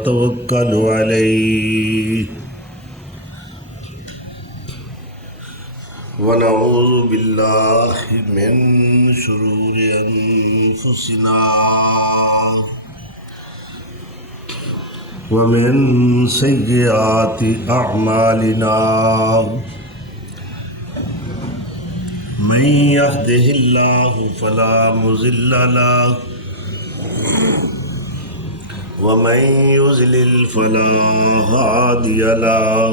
ونتوكل عليه ونعوذ بالله من شرور أنفسنا ومن سيئات أعمالنا من يهده الله فلا مضل له ومن يضلل فلا هادي له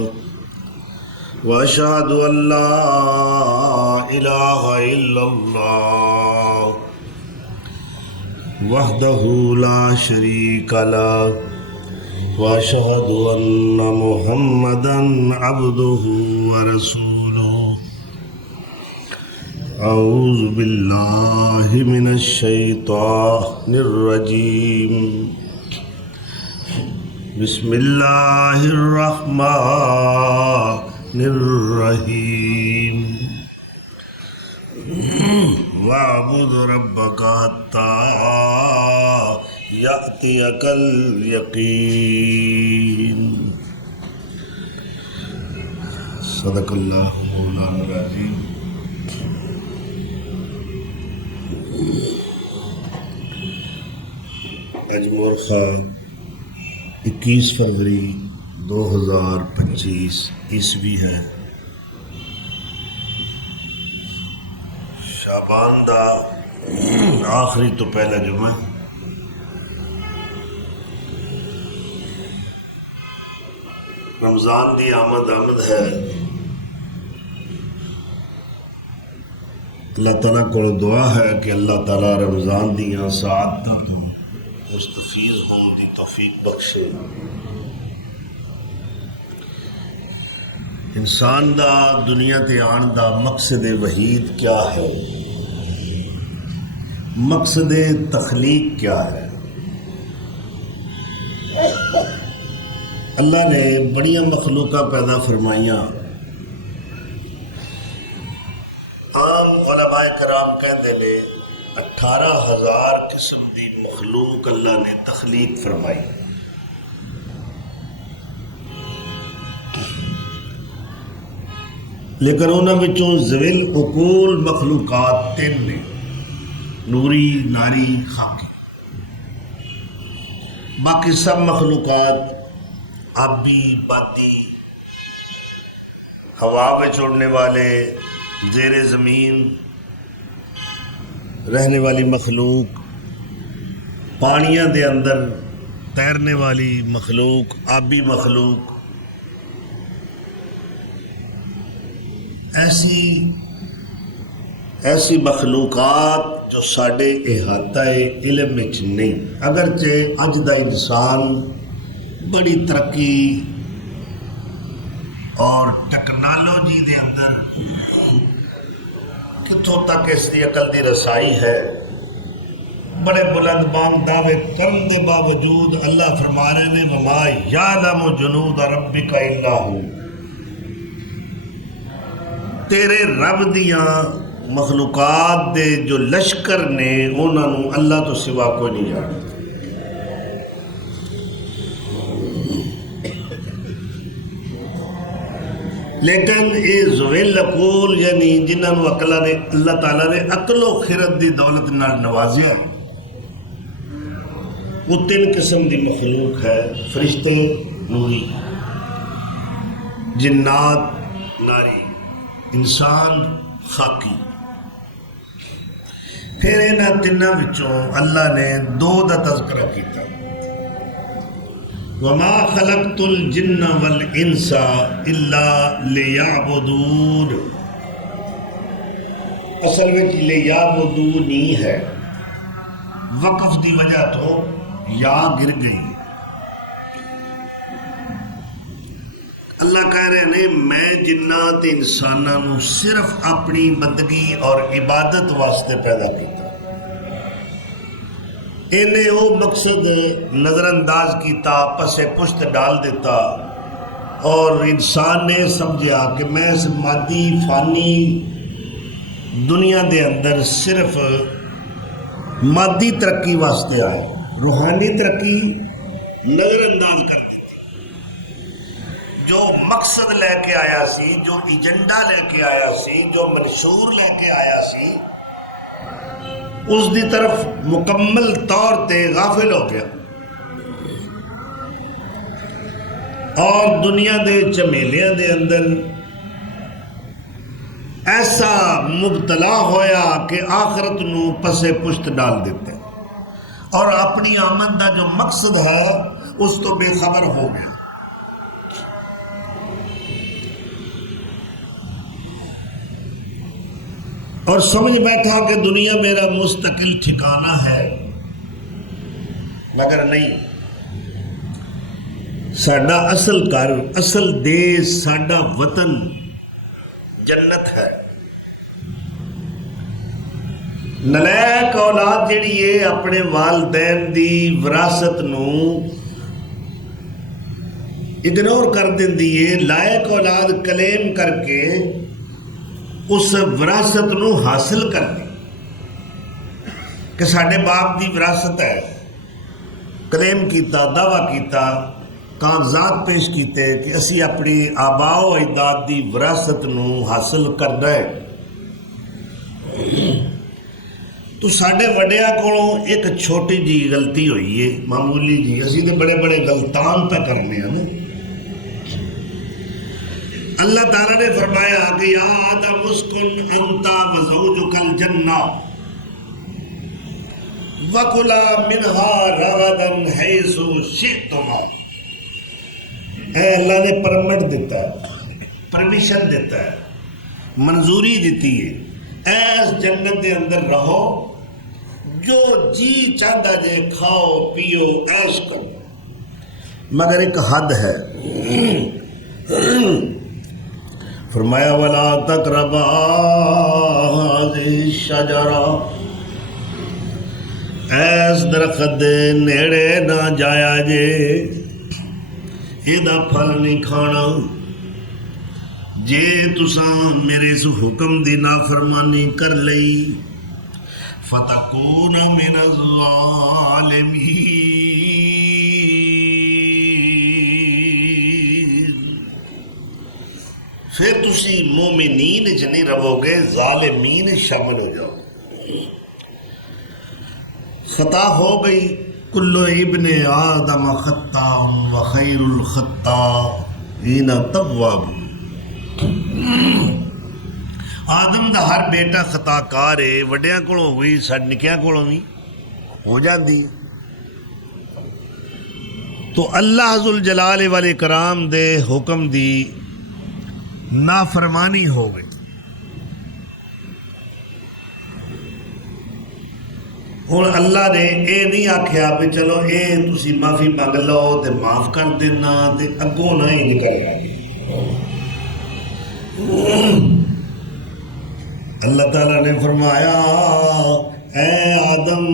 وأشهد أن لا إله إلا الله وحده لا شريك له وأشهد أن محمدا عبده ورسوله أعوذ بالله من الشيطان الرجيم بسم الله الرحمن الرحيم واعبد ربك حتى يأتيك اليقين صدق الله مولانا العظيم. آج مورخہ 21 فروری 2025 عیسوی ہے. شعبان دا آخری تو پہلا جمعہ. رمضان دی آمد ہے. اللہ تعالیٰ کو دعا ہے کہ اللہ تعالیٰ رمضان دیاں سعادتاں تو مستفیض ہونے دی توفیق بخشے. انسان دا دنیا تے آن دا مقصد وحید کیا ہے؟ مقصد تخلیق کیا ہے؟ اللہ نے بڑیاں مخلوقہ پیدا فرمائیاں. عام علماء کرام کہندے نے 18,000 قسم دی مخلوق اللہ نے تخلیق فرمائی. لیکن انہاں وچوں ذوی العقول مخلوقات 3 نے: نوری، ناری، خاکی. باقی سب مخلوقات آبی، بادی، ہوا میں اڑنے والے، زیر زمین رہنے والی مخلوق، پانیاں دے اندر تیرنے والی مخلوق، آبی مخلوق، ایسی مخلوقات جو ساڈے احاطہ علم وچ نہیں. اگرچہ اج دا انسان بڑی ترقی اور ٹیکنالوجی دے اندر کتوں تک اس کی عقل دی رسائی ہے، بڑے بلند بانگ دعوے کرنے دے باوجود اللہ فرما رہے نے وما یعلم جنود ربک الا ہو. تیرے رب دیاں مخلوقات دے جو لشکر نے انہاں نوں اللہ تو سوا کوئی نہیں جانتا. لیکن یہ ذوی العقول یعنی جنہاں نوں اللہ تعالیٰ نے عقل و خرد دی دولت نال نوازیا، وہ 3 قسم دی مخلوق ہے: فرشتے نوری، جنات ناری، انسان خاکی. پھر انہاں تیناں وچوں اللہ نے 2 دا تذکرہ کیتا: وما خلقت الجن والانس الا لیعبدون. اصل میں لیعبدونی ہے، وقف دی وجہ تو یا گر گئی. اللہ کہہ رہے ہیں میں جنات انساناں نوں صرف اپنی بندگی اور عبادت واسطے پیدا کیتا. انہیں وہ مقصد نظر انداز کیتا، پسے پشت ڈال دیتا، اور انسان نے سمجھا کہ میں اس مادی فانی دنیا دے اندر صرف مادی ترقی واسطے آئے. روحانی ترقی نظر انداز کر دیتی. جو مقصد لے کے آیا سی، جو ایجنڈا لے کے آیا سی، جو منشور لے کے آیا سی، اس دی طرف مکمل طور تے غافل ہو گیا اور دنیا دے چمیلیاں دے اندر ایسا مبتلا ہویا کہ آخرت نو پسے پشت ڈال دیتے اور اپنی آمد دا جو مقصد ہے اس تو بے خبر ہو گیا. اور سمجھ بیٹھا کہ دنیا میرا مستقل ٹھکانہ ہے، مگر نہیں. ساڈا اصل گھر، اصل دیس، ساڈا وطن جنت ہے. نلائق اولاد جڑی ہے اپنے والدین دی وراثت نو اگنور کر دیندی ہے، لائق اولاد کلیم کر کے اس وراثت نو حاصل کرنی کہ ساڈے باپ دی وراثت ہے. کلیم کیتا، دعویٰ کیتا، کاغذات پیش کیتے کہ اسی اپنی آباء و اجداد دی وراثت نو حاصل کرنا ہے. تو ساڈے وڈیاں کولوں ایک چھوٹی جی غلطی ہوئی ہے، معمولی جی. اسی تو بڑے بڑے غلطان پہ کرنے ہیں نا. اللہ تعالیٰ نے فرمایا کہ یا آدم اسکن انت وزوجک الجنہ وکلا منہا رغدا حیث شئتما. اے اللہ نے پرمٹ دیتا ہے، پرمیشن دیتا ہے، منظوری دیتی ہے، ایس جنت دے اندر رہو، جو جی چاہتا جے کھاؤ پیو عیش کرو، مگر ایک حد ہے. فرمایا ولا تقربا هذه الشجرة، ایس درخت دے نیڑے نہ جایا جے، یہ پھل نہیں کھانا. جے تساں میرے اس حکم دی نافرمانی کر لئی فتکون من الظالمین، پھر تسی مومنین چ نہیں رہو گے، ظالمین شامل ہو جاؤ. خطا ہو گئی. کل ابن آدم خطاء وخیر الخطاءین تواب. آدم دا ہر بیٹا خطا کار ہے، وڈیاں کولوں ہوئی، ساڈے نکیاں کولوں بھی ہو جاندی. تو اللہ ذوالجلال والاکرام دے حکم دی نافرمانی ہو گئی. ہوں اللہ نے یہ نہیں آخیا بھی چلو یہ تسی معافی منگ لو تے معاف کر دینا تے اگوں نہ ہی نکل گئے. اللہ تعالیٰ نے فرمایا اے آدم،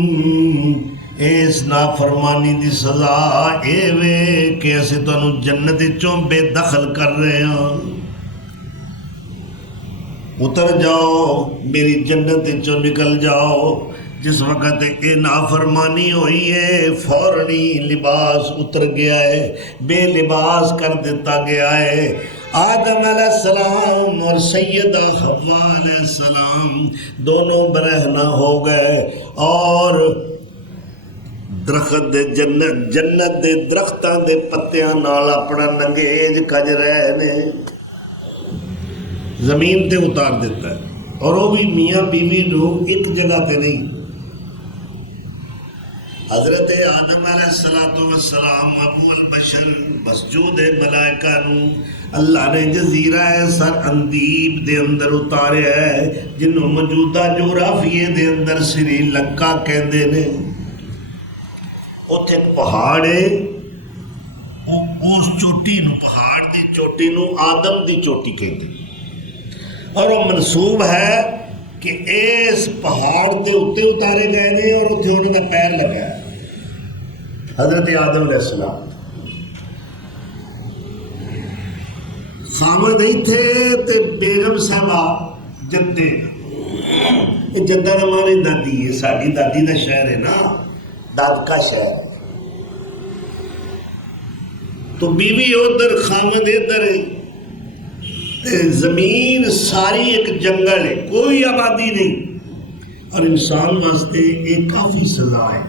اس نافرمانی دی سزا اے وے کہ اسے تانوں جنت چوں بے دخل کر رہے ہیں. اتر جاؤ، میری جنت چوں نکل جاؤ. جس وقت یہ نافرمانی ہوئی ہے فوراً لباس اتر گیا ہے، بے لباس کر دیتا گیا ہے. آدم علیہ السلام اور سیدہ حوا علیہ السلام دونوں برہنہ ہو گئے اور درخت دے جنت دے درختاں دے پتیاں نال اپنا ننگیج کج رہے نے زمین تے اتار دیتا ہے. اور وہ بھی میاں بیوی نو ایک جگہ تے نہیں. حضرت آدم علیہ السلام ابو البشر مسجود ملائکہ نو اللہ نے جزیرہ سر اندیب دے اندر اتاریا ہے، جنہوں موجودہ جغرافیے دے اندر سری لنکا کہندے نے. اتھے پہاڑ ہے، اس چوٹی نو، پہاڑ دی چوٹی نو آدم دی چوٹی کہندے، اور وہ منسوب ہے کہ اس پہاڑ دے اتے اتارے گئے نے اور اتنے انہوں نے پیر لگایا حضرت آدم علیہ السلام. خامد ہی تھے تے بیگم صاحبہ جدے، یہ جدہ نے مانی دادی ہے، ساڑی دادی دا شہر ہے نا، دادکا شہر. تو بیوی ادھر خامد ادھر، زمین ساری ایک جنگل ہے، کوئی آبادی نہیں، اور انسان واسطے ایک کافی سزا ہے۔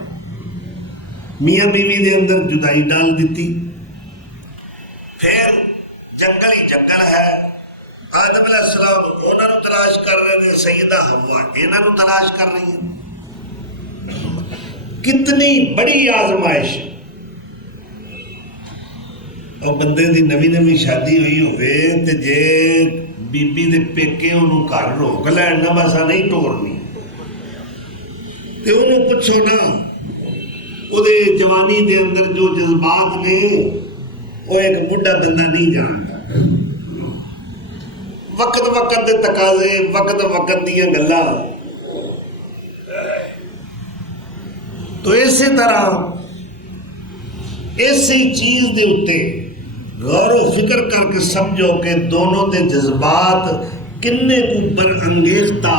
میاں بیوی دے اندر جدائی ڈال دیتی، پھر جنگل ہی جنگل ہے۔ آدم علیہ السلام انہوں نے تلاش کر رہے ہیں، سیدہ حوا انہوں نے تلاش کر رہی ہیں۔ کتنی بڑی آزمائش، اور بندے دی نوی نوی شادی ہوئی ہوئے تے جے بی بی دے پیکے انہوں گھر روک لین نہ بسا نہیں ٹورنی تے انہوں پوچھو نا او دے جوانی دے اندر جو جذبات نے وہ ایک بڑھا بندہ نہیں جانتا۔ وقت وقت دے تقاضے، وقت وقت دیاں گلاں، تو اسی طرح اسی چیز دے اتے غور و فکر کر کے سمجھو کہ دونوں دے جذبات کنے کو پر انگیختہ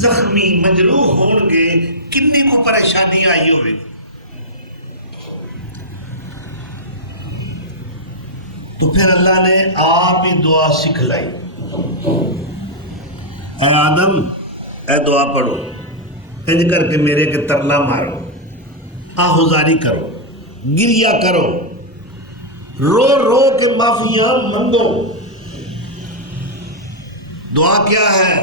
زخمی مجروح ہون گے، کنے کو پریشانی آئی ہوئے۔ تو پھر اللہ نے آپ ہی دعا سکھلائی، اے آدم اے دعا پڑھو، انج کر کے میرے کے ترلا مارو، آہوزاری کرو، گریہ کرو، رو رو کے معافیاں منگو۔ دعا کیا ہے؟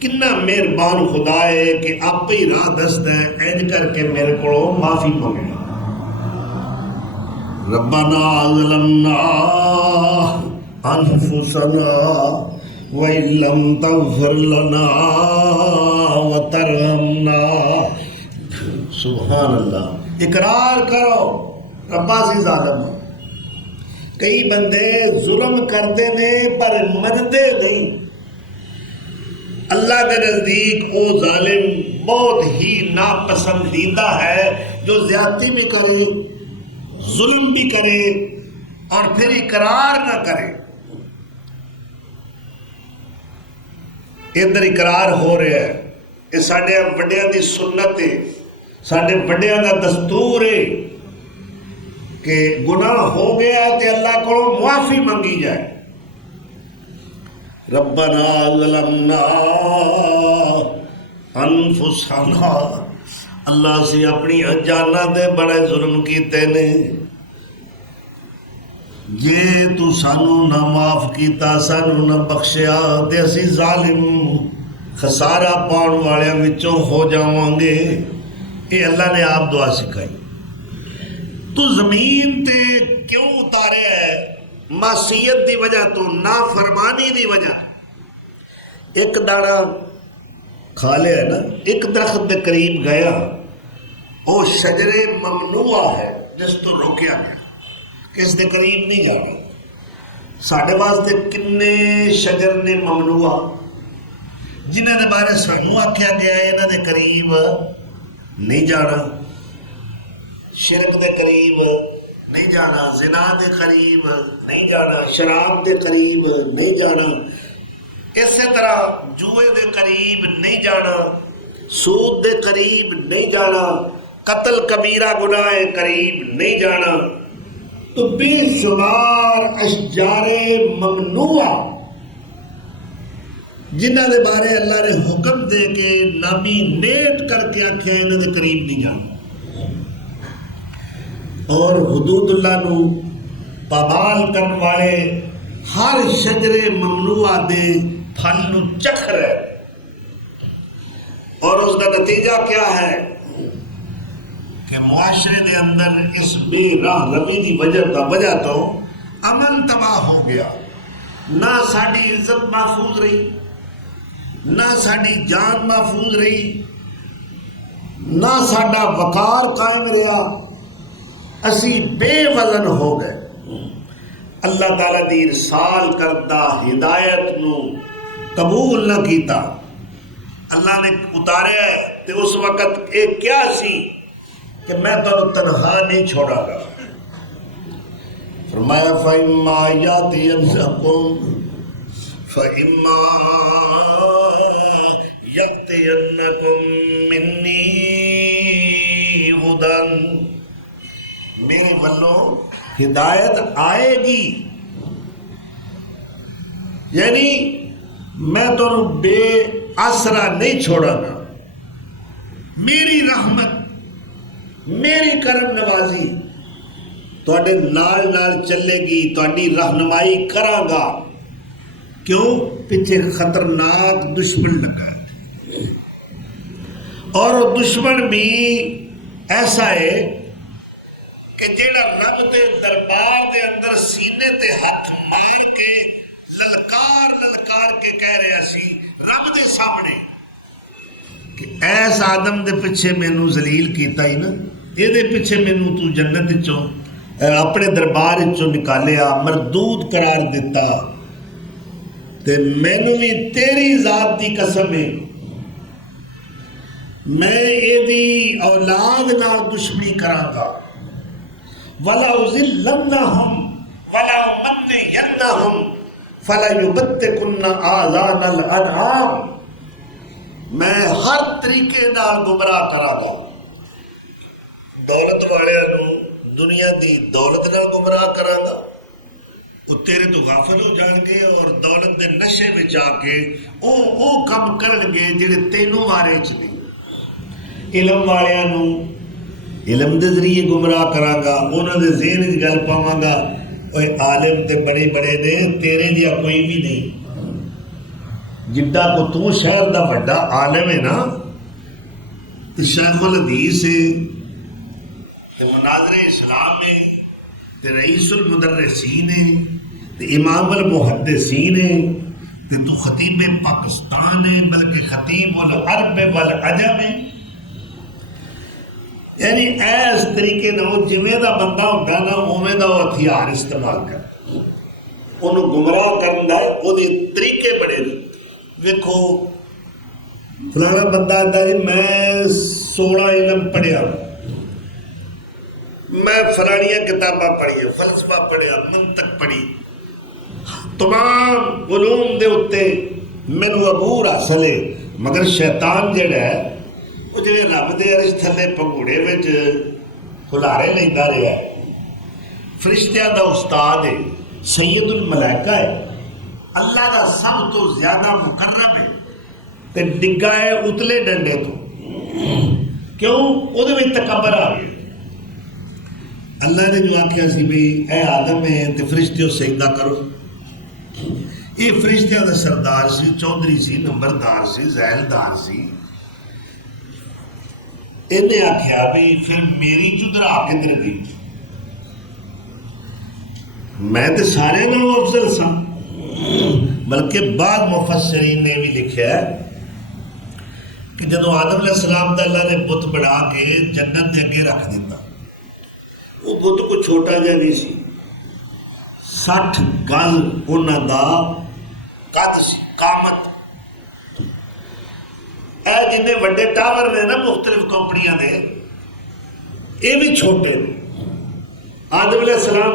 کنا مہربان خدا ہے کہ آپ ہی راہ دست ہے، انج کر کے میرے کو معافی منگے۔ ربنا ظلمنا انفسنا وَإِن لَّمْ تَغْفِرْ لَنَا وَتَرْحَمْنَا۔ سبحان اللہ، اقرار کرو ربا سے ظالم۔ کئی بندے ظلم کرتے نے پر منتے نہیں۔ اللہ کے نزدیک وہ ظالم بہت ہی ناپسندیدہ ہے جو زیادتی بھی کرے، ظلم بھی کرے اور پھر اقرار نہ کرے۔ ادھر اقرار ہو رہا ہے، یہ ساڈے وڈیاں دی سنت ہے، ساڈے وڈیاں دا دستور ہے کہ گناہ ہو گیا تے اللہ کو معافی منگی جائے۔ ربنا ظلمنا انفسنا، اللہ سے اپنی جانا دے بڑے ظلم کیتے نے، جے تو سانو نہ معاف کیتا، سانو نہ بخشیا تے اسی ظالم خسارہ پاؤن والے وچوں ہو جاواں گے۔ یہ اللہ نے آپ دعا سکھائی۔ تو زمین تے کیوں اتارے ہے؟ معصیت دی وجہ تو، نافرمانی دی وجہ۔ ایک دانا کھا لیا نا، ایک درخت دے قریب گیا، وہ شجر ممنوع ہے جس تو روکیا گیا، کس دے قریب نہیں جانا۔ ساڑھے واسطے کنے شجر نے ممنوع جنہاں دے بارے سانو آکھیا گیا ہے انہاں دے قریب نہیں جانا، شرک دے قریب نہیں جانا، زنا دے قریب نہیں جانا، شراب دے قریب نہیں جانا، اسی طرح جوئے دے قریب نہیں جانا، سود دے قریب نہیں جانا، قتل کبیرہ گناہ قریب نہیں جانا۔ تو بے شمار اشجار ممنوع جنہاں دے بارے اللہ نے حکم دے کے نامی نیٹ کر کے آکھیا انہاں دے قریب نہیں جانا، اور حدود اللہ نو پابال کرنے والے ہر شجر ممنوع دے پھل نو چکھ رہے، اور اس کا نتیجہ کیا ہے کہ معاشرے دے اندر اس بے راہ روی کی وجہ تو امن تباہ ہو گیا، نہ ساڑی عزت محفوظ رہی، نہ ساڑی جان محفوظ رہی، نہ ساڑا وقار قائم رہا، اسی بے وزن ہو گئے۔ اللہ تعالیٰ دی ارسال کردہ ہدایت نو قبول نہ کیتا، اللہ نے اتارے تے اس وقت ایک کیا سی کہ میں تو تنہا نہیں چھوڑا گا۔ فرمایا فَإِمَّا يَأْتِيَنَّكُمْ مِنِّي هُدًى، میرے ولوں ہدایت آئے گی، یعنی میں تو بے آسرا نہیں چھوڑا گا، میری رحمت میری کرم نوازی تواڈے نال نال چلے گی، تواڈی رہنمائی کراں گا۔ کیوں؟ پیچھے خطرناک دشمن لگا ہے، اور وہ دشمن بھی ایسا ہے کہ جیڑا رب دے دربار دے اندر سینے تے ہاتھ مار کے للکار للکار کے کہہ رہا سی رب دے سامنے کہ ایس آدم دے پیچھے مینوں ذلیل کیتا ہی نا، یہ دے پیچھے مینوں تو جنت چوں اپنے دربار چوں نکالیا، مردود قرار دیتا، تے مینوں بھی تیری ذات دی قسم ہے میں ایدی اولاد نال دشمنی کراں گا، وَلَأُذِلَّنَّهُمْ وَلَأُمَنِّيَنَّهُمْ فَلَيُبَتِّكُنَّ آذَانَ الْأَنْعَامِ، میں ہر طریقے نال گمراہ کراں گا، دولت والے نوں دنیا دی دولت نال گمراہ کراں گا، وہ تیرے تو غافل ہو جان گے اور دولت دے نشے وچ آ کے او کم کرن گے جڑے تینوں مارے چ نہیں۔ علم والیاں نوں علم دے ذریعے گمراہ کراں گا، انہاں دے ذہن وچ گل پاواں گا اوے عالم تے بڑے بڑے نے، تیرے جہا کوئی بھی نہیں، جڈا کو تو شہر دا بڑا عالم ہے نا، تے شیخ الحدیث ہے، تے مناظر اسلام ہے، تے رئیس المدرسین ہے، تے امام المحدثین ہے، تے تو خطیب پاکستان ہے، بلکہ خطیب العرب والعجم ہے، یعنی ایس طریقے نہ جویں دا بندہ ہوتا نا اوویں دا وہ ہتھیار استعمال کر انہوں گمراہ کرنا ہے، وہ طریقے بڑے نے۔ ویکھو فلانا بندہ آتا جی میں 16 علم پڑھیا، میں فلانیاں کتاباں پڑھی، فلسفہ پڑھیا، منطق پڑھی، تمام علوم دے اتے مینوں عبور حاصل ہے، مگر شیطان جڑا ہے وہ جڑے رب دے عرش تھلے پگوڑے وچ ہلارے لیندا رہیا ہے، فرشتیاں دا استاد ہے، سید الملائکہ ہے، اللہ دا سب تو زیادہ مقرب ہے، تے ڈگا ہے اتلے ڈنڈے تو، کیوں؟ وہ دے وچ تکبر آ گیا۔ اللہ نے جو آکھیا سی بھئی اے آدم ہے تے فرشتیوں سجدہ کرو، یہ فرشتیاں دا سردار سی، چودھری سی، نمبردار سی، ذیلدار سی، انہیں آکھیا بھی پھر میری چدرا کدھر گئی، میں تو سارے نالوں افضل سا، بلکہ بعض مفسرین نے بھی لکھا ہے کہ جدو آدم علیہ السلام دا اللہ نے بت بڑھا کے جنت دے اگے رکھ دیتا، وہ بت کو چھوٹا جہا نہیں سی، 60 گز انہاں دا قد سی، قامت، اے جنہیں وڈے ٹاور نے نا مختلف کمپنیاں دے، یہ بھی چھوٹے نے، آدم علیہ السلام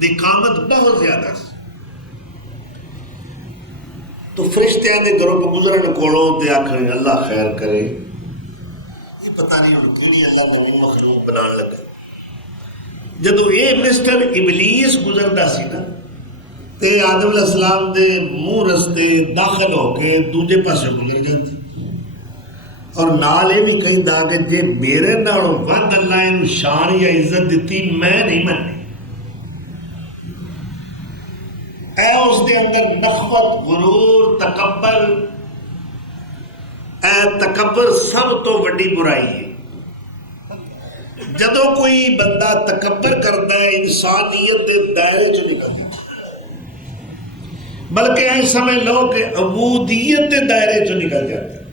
دی قامت بہت زیادہ سی، تو فرشتیاں دے گروپ گزرن کولوں تے آکھن اللہ خیر کرے، یہ پتہ نہیں ہن کیوں اللہ نویں مخلوق بنان لگا۔ جدو یہ مسٹر ابلیس گزردا سی نا تے آدم علیہ السلام دے منہ رستے داخل ہو کے دوجے پاسے گزر جاندی، اور نال یہ بھی کہندا کہ جے میرے نالوں ود اللہ انہوں شان یا عزت دیتی میں نہیں مننی۔ اے اس دے اندر نخوت، غرور، تکبر، اے تکبر سب تو وڈی برائی ہے۔ جدو کوئی بندہ تکبر کرتا ہے انسانیت دے دائرے چ نکل جاتا، بلکہ ایسا سمجھ لو کہ عبودیت دے دائرے چ نکل جاتا ہے،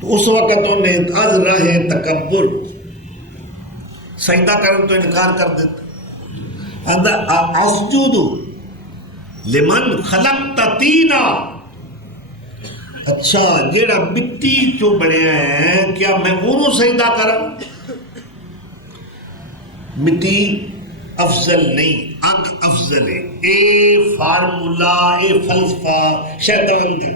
تو اس وقت انہیں از راہ تکبر سجدہ کرن تو انکار کر دیتا، اسجد لمن خلقت طینا، اچھا جیڑا مٹی چو بنیا ہے کیا میں انہوں سجدہ کروں؟ مٹی افضل نہیں، اگ افضل ہے، اے فارمولا، اے فلسفہ شیطان دے،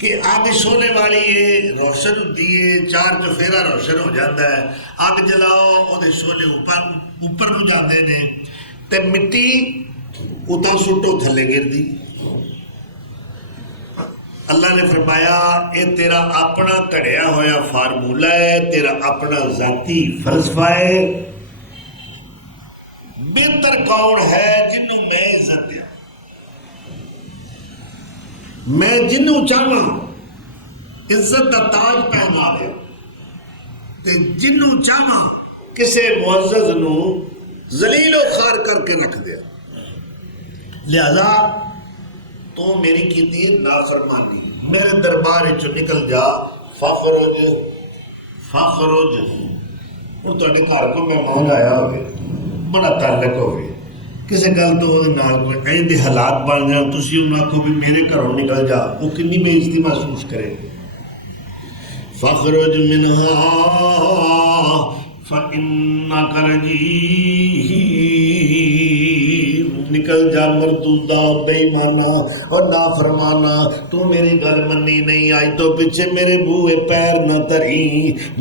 کہ اگ سونے والی ہے، روشن ہوتی ہے، چار چفیرا روشن ہو جاتا ہے، اگ جلاؤ وہ شولے اوپر نو جاتے ہیں، تے مٹی اتنا سٹو تھلے گردی۔ اللہ نے فرمایا اے تیرا اپنا کڑیا ہویا فارمولہ ہے، تیرا اپنا ذاتی فلسفہ ہے۔ بہتر کون ہے جنوں میں عزت دیا، میں جنوں چاہاں عزت دا تاج پہنا دیا، تے جنوں چاہاں کسے معزز نو ذلیل و خوار کر کے رکھ دیا۔ لہذا تو میری کیتی نافرمانی، میرے دربار چو نکل جا، فخرج ہوں تھوڑے گھر کو مہمان آیا ہوئے، بڑا تعلق ہوئے، کسی گل تو وہ کوئی دے حالات بن جان، تسی انہوں کو بھی میرے گھروں نکل جا، وہ کنی بے عزتی محسوس کرے۔ فخرج منہا فإنک رجیم، نکل جا مردودہ بے ایمانہ اور نافرمانہ، تو میری گل منی نہیں، آئی تو پیچھے میرے بوئے پیر نہ تری،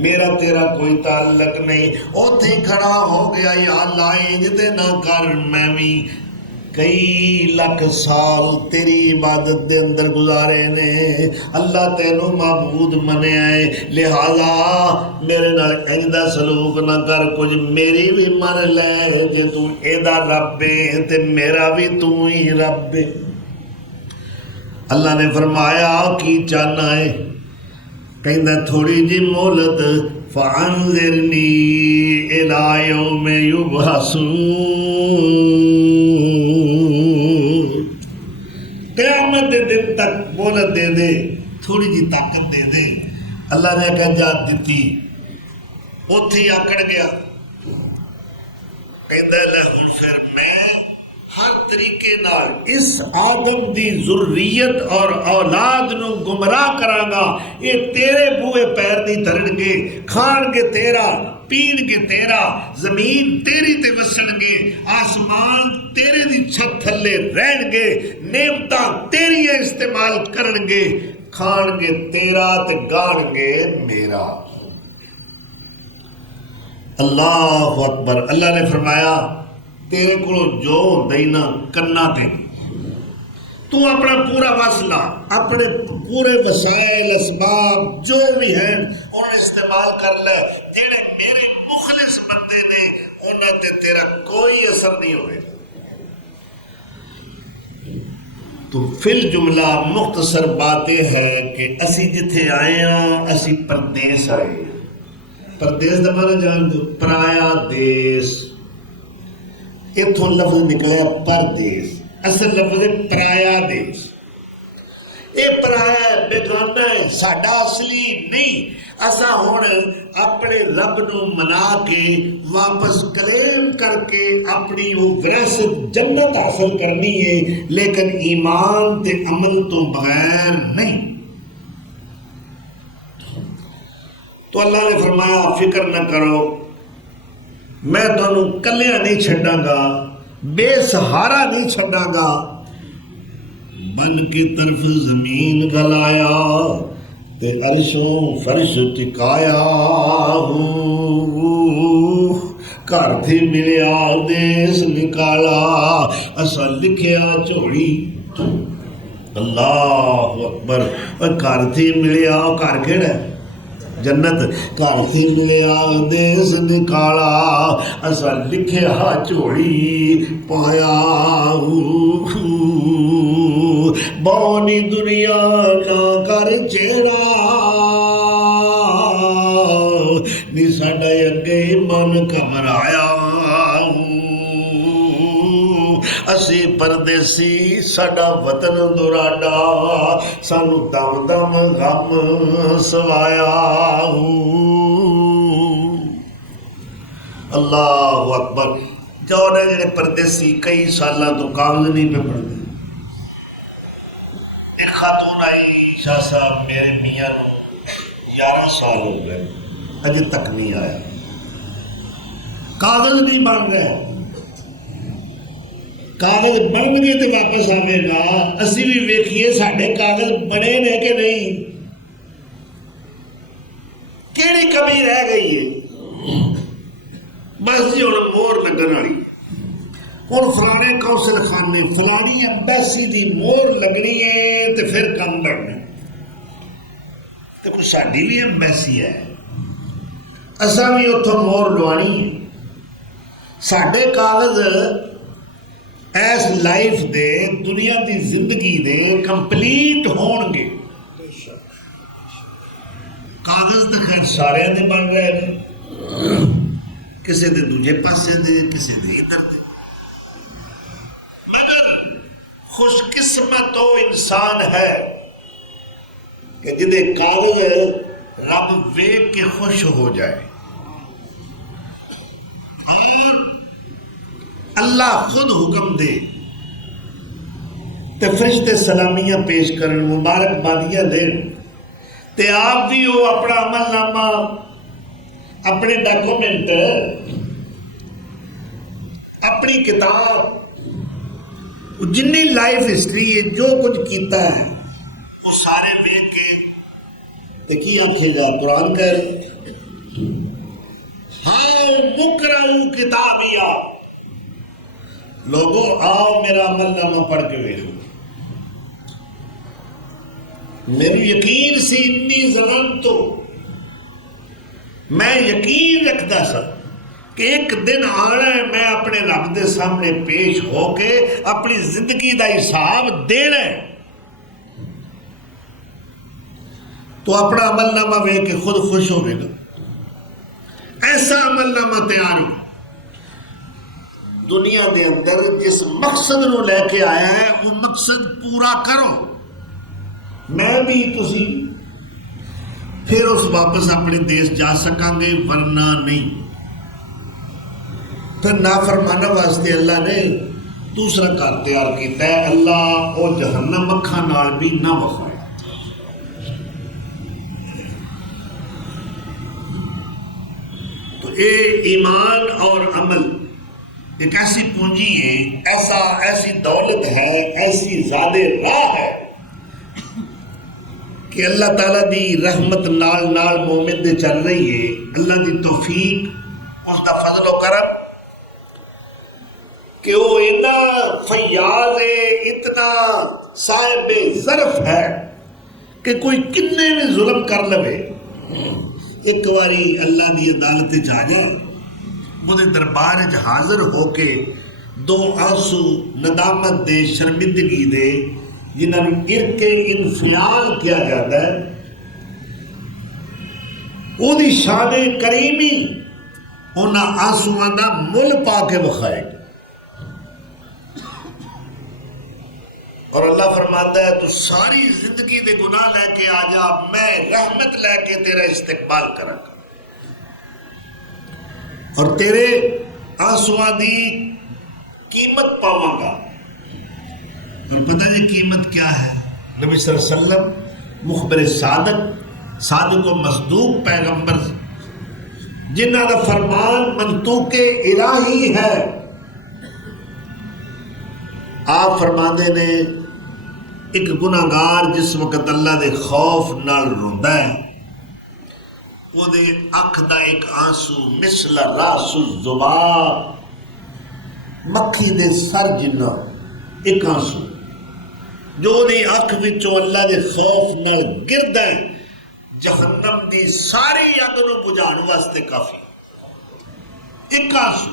میرا تیرا کوئی تعلق نہیں، اوتھے کھڑا ہو گیا یا اللہ انجدے نہ کر، میں بھی کئی لاکھ سال تیری عبادت دے اندر گزارے نے، اللہ تینوں معبود منے آئے، لہذا میرے نال انجدہ سلوک نہ کر، کچھ میری بھی من لے، جے تو ایدہ رب ہے تے میرا بھی تو ہی رب ہے۔ اللہ نے فرمایا کی چاہنا ہے، کہندہ تھوڑی جی مولت، فَأَنذِرْنِي إِلَىٰ يَوْمِ يُبْعَثُونَ، قیامت دے دن تک مولت دے دے، تھوڑی جی طاقت دے دے۔ اللہ نے اجازت دیتی، اوتھی آکڑ گیا، کہندہ لہن پھر میں ہر طریقے نال اس آدم دی ذریت اور اولاد نو گمراہ کرانگا، یہ تیرے بوئے پیر نہیں ترن گے، کھان گے تیرا، پین گے تیرا، زمین تیری تے وسن گے، آسمان تیرے دی چھت تھلے رہن گے، نعمتاں تیری استعمال کرن گے، کھان گے تیرا تے گان گے میرا۔ اللہ اکبر۔ اللہ نے فرمایا تیرے کو جو دینا کرنا تے، تو اپنا پورا وسیلہ، اپنے پورے وسائل اسباب جو بھی ہیں انہیں استعمال کر لے، جنہیں میرے مخلص بندے نے انہیں تے تیرا کوئی اثر نہیں ہوئے۔ تو فی الجملہ مختصر باتیں ہے کہ اسی جتھے آئے ہیں، اسی پردیس آئے ہیں۔ پردیس دا معنی جان دو، پرایا دیس، اتھوں لفظ نکلیا پردیس، اصل لفظ ہے پرایا دیس، اے پرایا ہے، بیگانہ ہے، ساڈا اصلی نہیں۔ اسا ہون اپنے رب نو منا کے واپس کلیم کر کے اپنی وہ وراثت جنت حاصل کرنی ہے، لیکن ایمان تے عمل تو بغیر نہیں۔ تو اللہ نے فرمایا فکر نہ کرو، میں تانوں کلیاں نہیں چھڑاں گا، بے سہارا نہیں چھڑاں گا۔ بن کی طرف زمین گلایا تے عرشوں فرش ٹکایا، گھر تھی ملیا دیس نکالا، اسا لکھیا چوڑی۔ اللہ اکبر۔ گھر تھی ملیا، گھر کیڑا ہے؟ جنت۔ گھر تھی ملیا دیس نکالا، اسا لکھیا چوڑی پایا، بونی دنیا نہ کر چیڑا، نی ساڈا اگے من گھبرایا، اسی پردیسی ساڈا وطن دوراڈا، سانو دم دم غم سوایا۔ اللہ اکبر۔ جو نے جڑے پردیسی کئی سالاں تو کاغذ نہیں پہ پڑھتے، ایک خاتون آئی، شاہ صاحب میرے میاں نو 11 سال ہو گئے، اجے تک نہیں آیا، کاغذ نہیں بن رہے۔ کاغذ بن گئے تو واپس آئے گا، اسی بھی ویکھیے ساڈے کاغذ بنے نے کہ نہیں، کیڑی کمی رہ گئی ہے؟ بس جی ہوں مور لگن والی، ہوں فلانے کونسل خانے فلانی ایمبیسی دی مور لگنی ہے تو پھر کم بننا۔ تو کوئی ساڈی بھی ایمبیسی ہے، اساں بھی اتوں مور لوانی ہے۔ ساڈے کاغذ ایس لائف دے دنیا دی زندگی دے کمپلیٹ ہون گے۔ کاغذ تو خیر سارے دے بن رہے ہیں، کسی دے دوجے پاسے دے، کسی دے ادھر دے، مگر خوش قسمت وہ انسان ہے کہ جدے کاغذ رب ویکھ کے خوش ہو جائے اور اللہ خود حکم دے تے فرشتے سلامیاں پیش کرن، مبارکبادیاں دین، تے آپ بھی وہ اپنا عمل نامہ، اپنے ڈاکومنٹ، اپنی کتاب، جنی لائف ہسٹری ہے، جو کچھ کیتا ہے وہ سارے ویکھ کے تے کی آکھے گا؟ قرآن کہہ رہے ہاں مقرؤ کتابیہ، لوگوں آؤ میرا عمل نامہ پڑھ کے ویکھو۔ میری یقین سی انی زمان تو میں یقین رکھتا سا کہ ایک دن آنا ہے میں اپنے رب دے سامنے پیش ہو کے اپنی زندگی دا حساب دینا ہے، تو اپنا عمل نامہ ویکھ کے خود خوش ہوئے گا۔ ایسا عمل نامہ تیار ہو دنیا دے اندر جس مقصد نو لے کے آیا ہے وہ مقصد پورا کرو، میں بھی تسی پھر اس واپس اپنے دیش جا سکاں گے، ورنہ نہیں۔ پھر نافرمانہ واسطے اللہ نے دوسرا گھر تیار کیتا ہے، اللہ او جہنم اکھاں نال بھی نہ وکھائے۔ تو اے ایمان اور عمل ایک ایسی پونجی ہے، ایسی دولت ہے، ایسی زیادہ راہ ہے کہ اللہ تعالیٰ دی رحمت نال نال مومن دے چل رہی ہے، اللہ دی توفیق، اس دا فضل و کرم کہ وہ اتنا فیاض ہے، اتنا صاحب ظرف ہے کہ کوئی کنے بھی ظلم کر لوے، ایک باری اللہ دی عدالت جا جائے، وہ دربار حاضر ہو کے دو آنسو ندامت دے، شرمندگی دے، جنہاں ارک انفعال کیا جاتا ہے، وہ دی شان کریمی انہاں آنسواں دا مل پا کے بخائے گا۔ اور اللہ فرماتا ہے تو ساری زندگی دے گناہ لے کے آ جا، میں رحمت لے کے تیرا استقبال کروں گا، اور تیرے آنسواں دی قیمت پاواں گا۔ اور پتہ جی قیمت کیا ہے؟ نبی صلی اللہ علیہ وسلم مخبر صادق و مصدوق پیغمبر جنہ کا فرمان منطوق الہی ہے، آپ فرماندے نے ایک گناہگار جس وقت اللہ دے خوف نال روندا ہے، وہ دے اکھ دا ایک آنسو مثل راس الذباب، مکھی دے سر جنہ ایک آنسو جو دی اکھ وچوں اللہ دے خوف نال گردا ہے، جہنم دی ساری اگ نو بجھان واسطے کافی۔ ایک آنسو،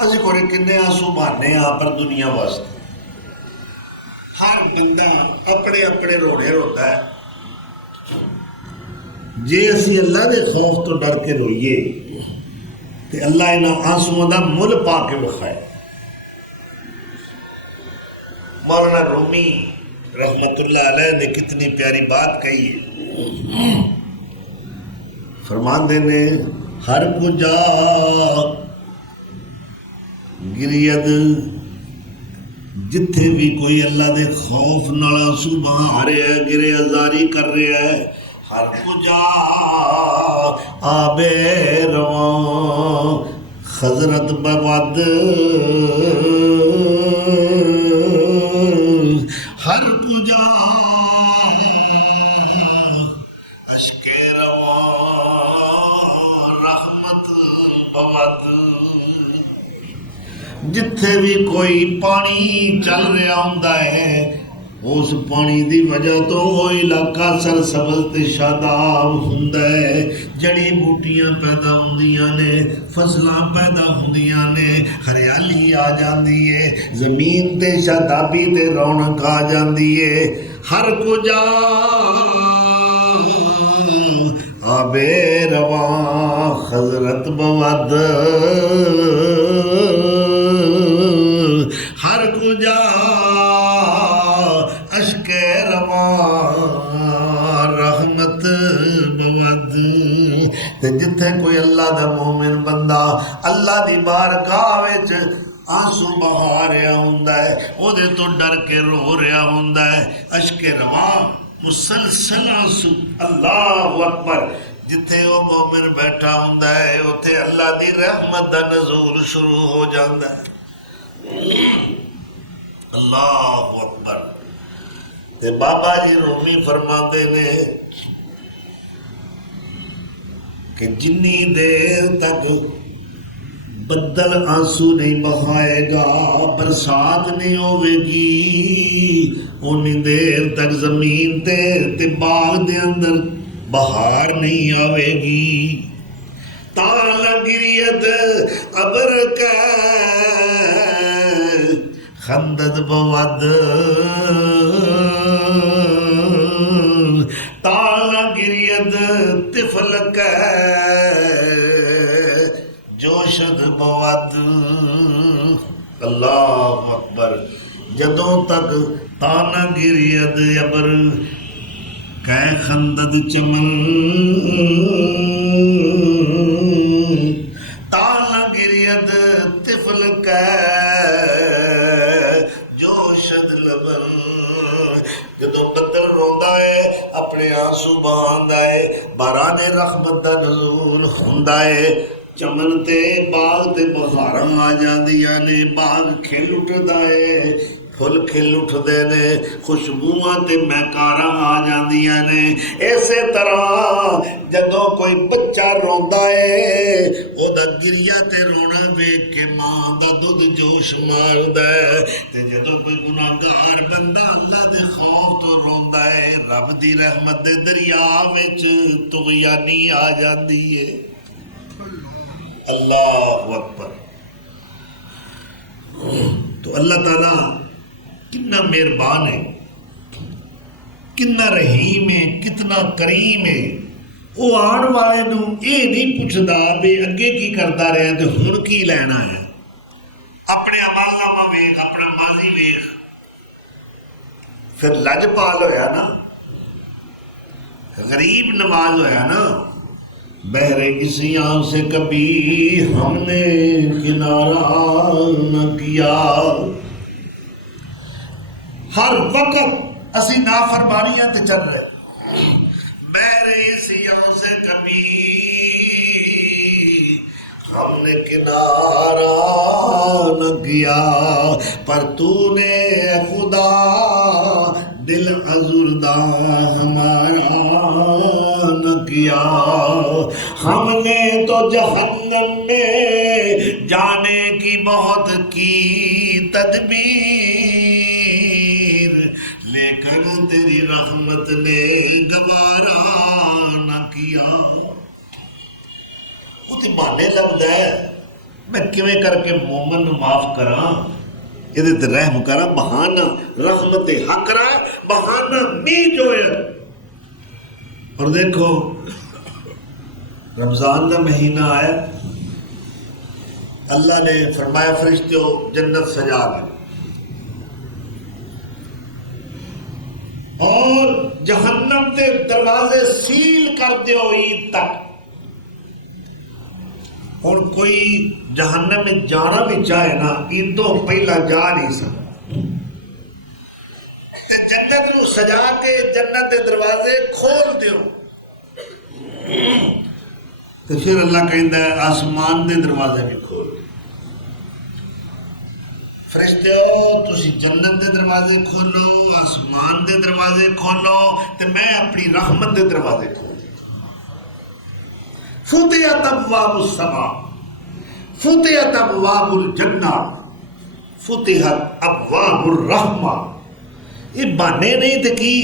اسی کو کنے آنسو بہانے ہاں پر دنیا واسطے، ہر بندہ اپنے اپنے رونے روتا ہے، جے اسی اللہ دے خوف تو ڈر کے روئیے تو اللہ انہاں آنسوؤں دا مل پا کے بخائے۔ مولانا رومی رحمت اللہ علیہ نے کتنی پیاری بات کہی ہے، فرماندے نے ہر کو جا گرید، جتھے بھی کوئی اللہ دے خوف نال آنسو بہا رہا ہے، گرے ازاری کر رہا ہے، ہر کو جا آبے رواں خضرت بود ہر کجا اشک رواں رحمت بود جتھے بھی کوئی پانی چل رہا ہوندا ہے اس پانی دی وجہ تو وہ علاقہ سرسبز تے شاداب ہوندا ہے جڑی بوٹیاں پیدا ہوندیاں نے فصلاں پیدا ہوندیاں نے ہریالی آ جاندی ہے زمین تے شادابی تے رونق آ جاندی ہے ہر کجا آبے رواں خضرت بود ہر کجا اشک رواں رحمت بود تے جتھے کوئی اللہ دا مومن بندہ اللہ دی بارگاہ وچ آنسو بہا رہا ہوندا ہے او دے تو ڈر کے رو رہا ہوندا ہے اشک رواں مسلسل آنسو اللہ اکبر جتھے وہ مومن بیٹھا ہوندا ہے اتھے اللہ دی رحمت دا نزول شروع ہو جاندا ہے اللہ اکبر تے بابا جی رومی فرماندے نے کہ جنی دیر تک بدل آنسو نہیں بہائے گا برسات نہیں ہوے گی اونی دیر تک زمین تے باغ دے اندر بہار نہیں آوے گی تال گریت ابر کا خندد بود تال گریت طفل کا جوشد بود اللہ اکبر جدوں تک تانا گریت ابر کہ خندد چمن تانا گریت طفل کا جوشد لبن جدوں بدل روندا ہے اپنے آنسو بہاندا ہے باران رحمت دا نزول ہوندا ہے چمن تے باغ تے بہاراں آ جاندیاں نے باغ کھل اٹھدا ہے پھل کھل اٹھدے نے خوشبوواں تے مہکاراں آ جاندیاں نے اسی طرح جدوں کوئی بچہ روندا ہے او دا گریا تے رونا ویکھ کے ماں دا دودھ جوش ماردا ہے تے جدوں کوئی گناہگار بندہ اللہ دے خوف تو روندا ہے رب دی رحمت دے دریا وچ طغیانی آ جاندی ہے اللہ اکبر تو اللہ تعالیٰ کتنا مہربان ہے کتنا رحیم ہے کتنا کریم ہے وہ آن والے نو یہ نہیں پوچھتا بھی اگے کی کرتا رہا تو ہن کی لینا ہے اپنے عمل نامہ ویکھ اپنا ماضی ویکھ پھر لجپال ہویا نا غریب نواز ہویا نا بہرے کسی آنکھ سے کبھی ہم نے کنارہ نہ کیا ہر وقت اسی نافرمانیاں تے چل رہے بہرے کسی آنکھ سے کبھی ہم نے کنارہ نہ کیا پر تو نے خدا دل ازردہ ہمارا نہ کیا ہم نے تو جہنم میں جانے کی بہت کی تدبیر لیکن تیری رحمت نے گوارا نہ کیا وہ تو بہانے لگتا ہے میں کیویں کر کے مومن نو معاف کراں یہ رحم کرا بہانا رحمت حق رہا بہانا می جو ہے اور دیکھو رمضان کا مہینہ آیا اللہ نے فرمایا فرشتوں جنت سجا لے اور جہنم کے دروازے سیل کر دیو عید تک اور کوئی جہنم میں جانا بھی چاہے نا عیدوں پہلا جا نہیں سکتا جنت نو سجا کے جنت کے دروازے کھول دیو تو پھر اللہ کہندا ہے آسمان دے دروازے بھی کھول فرشتیو تسی جنت دے دروازے کھولو، آسمان دے دروازے کھولو، تے میں اپنی رحمت دے دروازے کھولو۔ فتحت ابواب السماء، فتحت ابواب الجنہ، فتحت ابواب الرحمہ۔ یہ بانے نہیں تے کی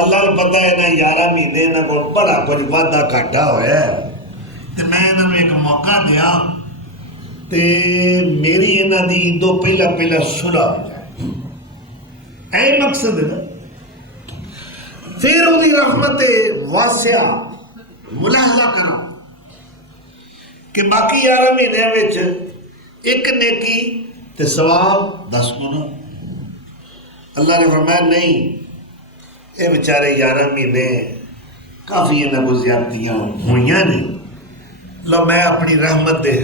اللہ نے پتہ ہے نا 11 مہینے انہاں کو بڑا کچھ وعدہ گھاٹا ہویا ہے، تے میں انہاں نوں ایک موقع دیا تے میری انہاں دی دو پہلا صلح ہو جائے، اے مقصد ہے نا۔ پھر وہ رحمت واسعہ ملاحظہ کرو کہ باقی 11 مہینے وچ ایک نیکی تے ثواب 10 گنا۔ اللہ نے فرمایا نہیں، اے بیچارے 11 مہینے کافی انہاں کو زیادتیاں ہوئیاں نہیں، لو میں اپنی رحمت دے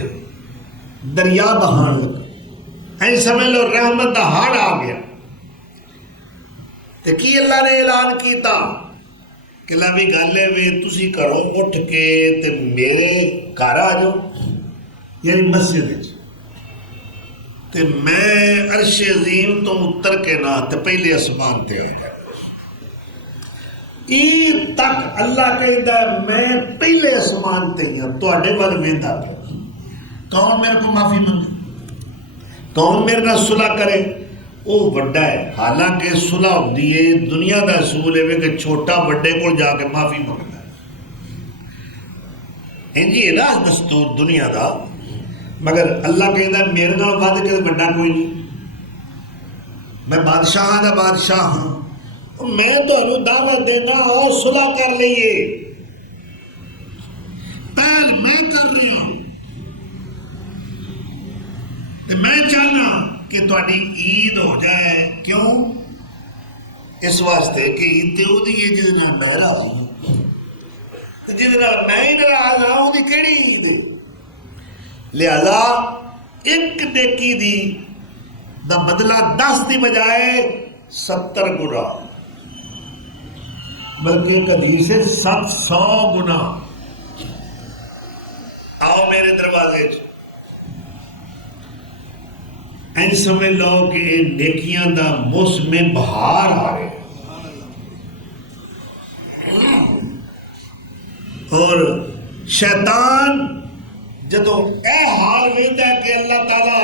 دریا بہان لگا، این سمجھ لو رحمت دا ہڑ آ گیا۔ تے کی اللہ نے اعلان کیتا کہ لا بھی گالے وے تسی کرو اٹھ کے تے میرے گھر آ جاؤ، یعنی مسجد وچ، تے میں عرش عظیم تو اتر کے نہ تے پہلے آسمان تے آ جائے۔ عید تک اللہ کہتا ہے میں پہلے آسمان تے ہوں، تواڈے ول ویندا پیا، کون میرے کو معافی منگے، کون میرے نال صلح کرے، وہ بڑا ہے۔ حالانکہ صلح ہوندی ہے دنیا دا اصول ہے کہ چھوٹا بڑے کو جا کے معافی منگتا ہے، انجی ہے نا دستور دنیا دا، مگر اللہ کہتا ہے میرے نال ود کے بڑا کوئی نہیں، میں بادشاہ دا بادشاہ ہاں، میں تمہیں دعوت دینا اور صلح کر لئیے، پہل میں کر رہی ہوں، میں چاہنا کہ تہاڈی عید ہو جائے، کیوں؟ اس واسطے کہ عید تے وہ دی ہے جس نال میں راضی ہوں، تے جس نال میں ہی ناراض ہاں وہ دی کیڑی عید ہے؟ لہذا ایک نیکی دی دا بدلہ 10 دی بجائے 70 گنا، بلکہ ایک حدیث ہے 700 گنا۔ آؤ میرے دروازے چ، این سمجھ لو کہ نیکیاں دا موسم بہار آ رہے، اور شیطان جدو اے حال ویندا ہے کہ اللہ تعالیٰ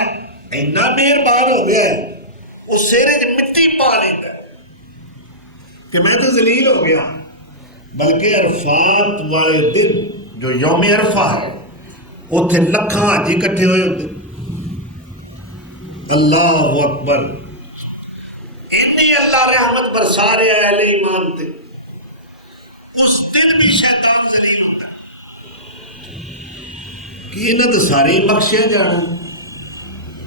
اینا مہربان ہو گیا ہے، وہ سیرے چ مٹی پا لیتا ہے کہ میں تو ذلیل ہو گیا، بلکہ عرفات والے دن جو یوم عرفہ ہے اتنے لکھاں حاجی کٹھے ہوئے ہوتے، اللہ اکبر، اتنی اللہ رحمت برسا رہے اہل ایمان تے، اس دن بھی شیطان ذلیل ہوتا ہے کہ انہیں تو سارے ہی بخشے جانا،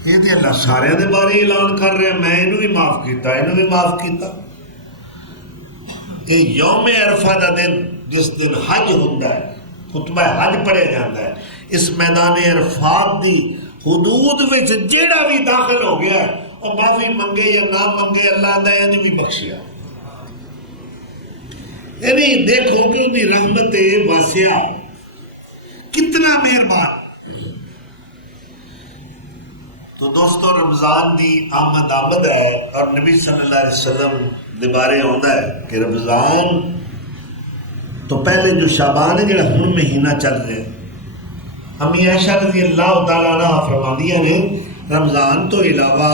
یہ تو اللہ سارے دے بارے اعلان کر رہے ہیں، میں انہوں بھی معاف کیتا، انہوں بھی معاف کیتا۔ یہ یوم عرفہ دا دن جس دن حج ہوتا ہے، خطبہ حج پڑھے جاتا ہے، اس میدان عرفات دی حدود وچ جیڑا بھی داخل ہو گیا اور معافی منگے یا نہ منگے اللہ نے انہیں بھی بخشیا، یعنی دیکھو کہ انہی رحمت واسعہ کتنا مہربان۔ تو دوستو رمضان دی آمد ہے، اور نبی صلی اللہ علیہ وسلم دے بارے ہوتا ہے کہ رمضان تو پہلے جو شعبان ہے جڑا ہن مہینہ چل رہے ہیں، امی عائشہ رضی اللہ تعالیٰ عنہ فرماندیاں نے رمضان تو علاوہ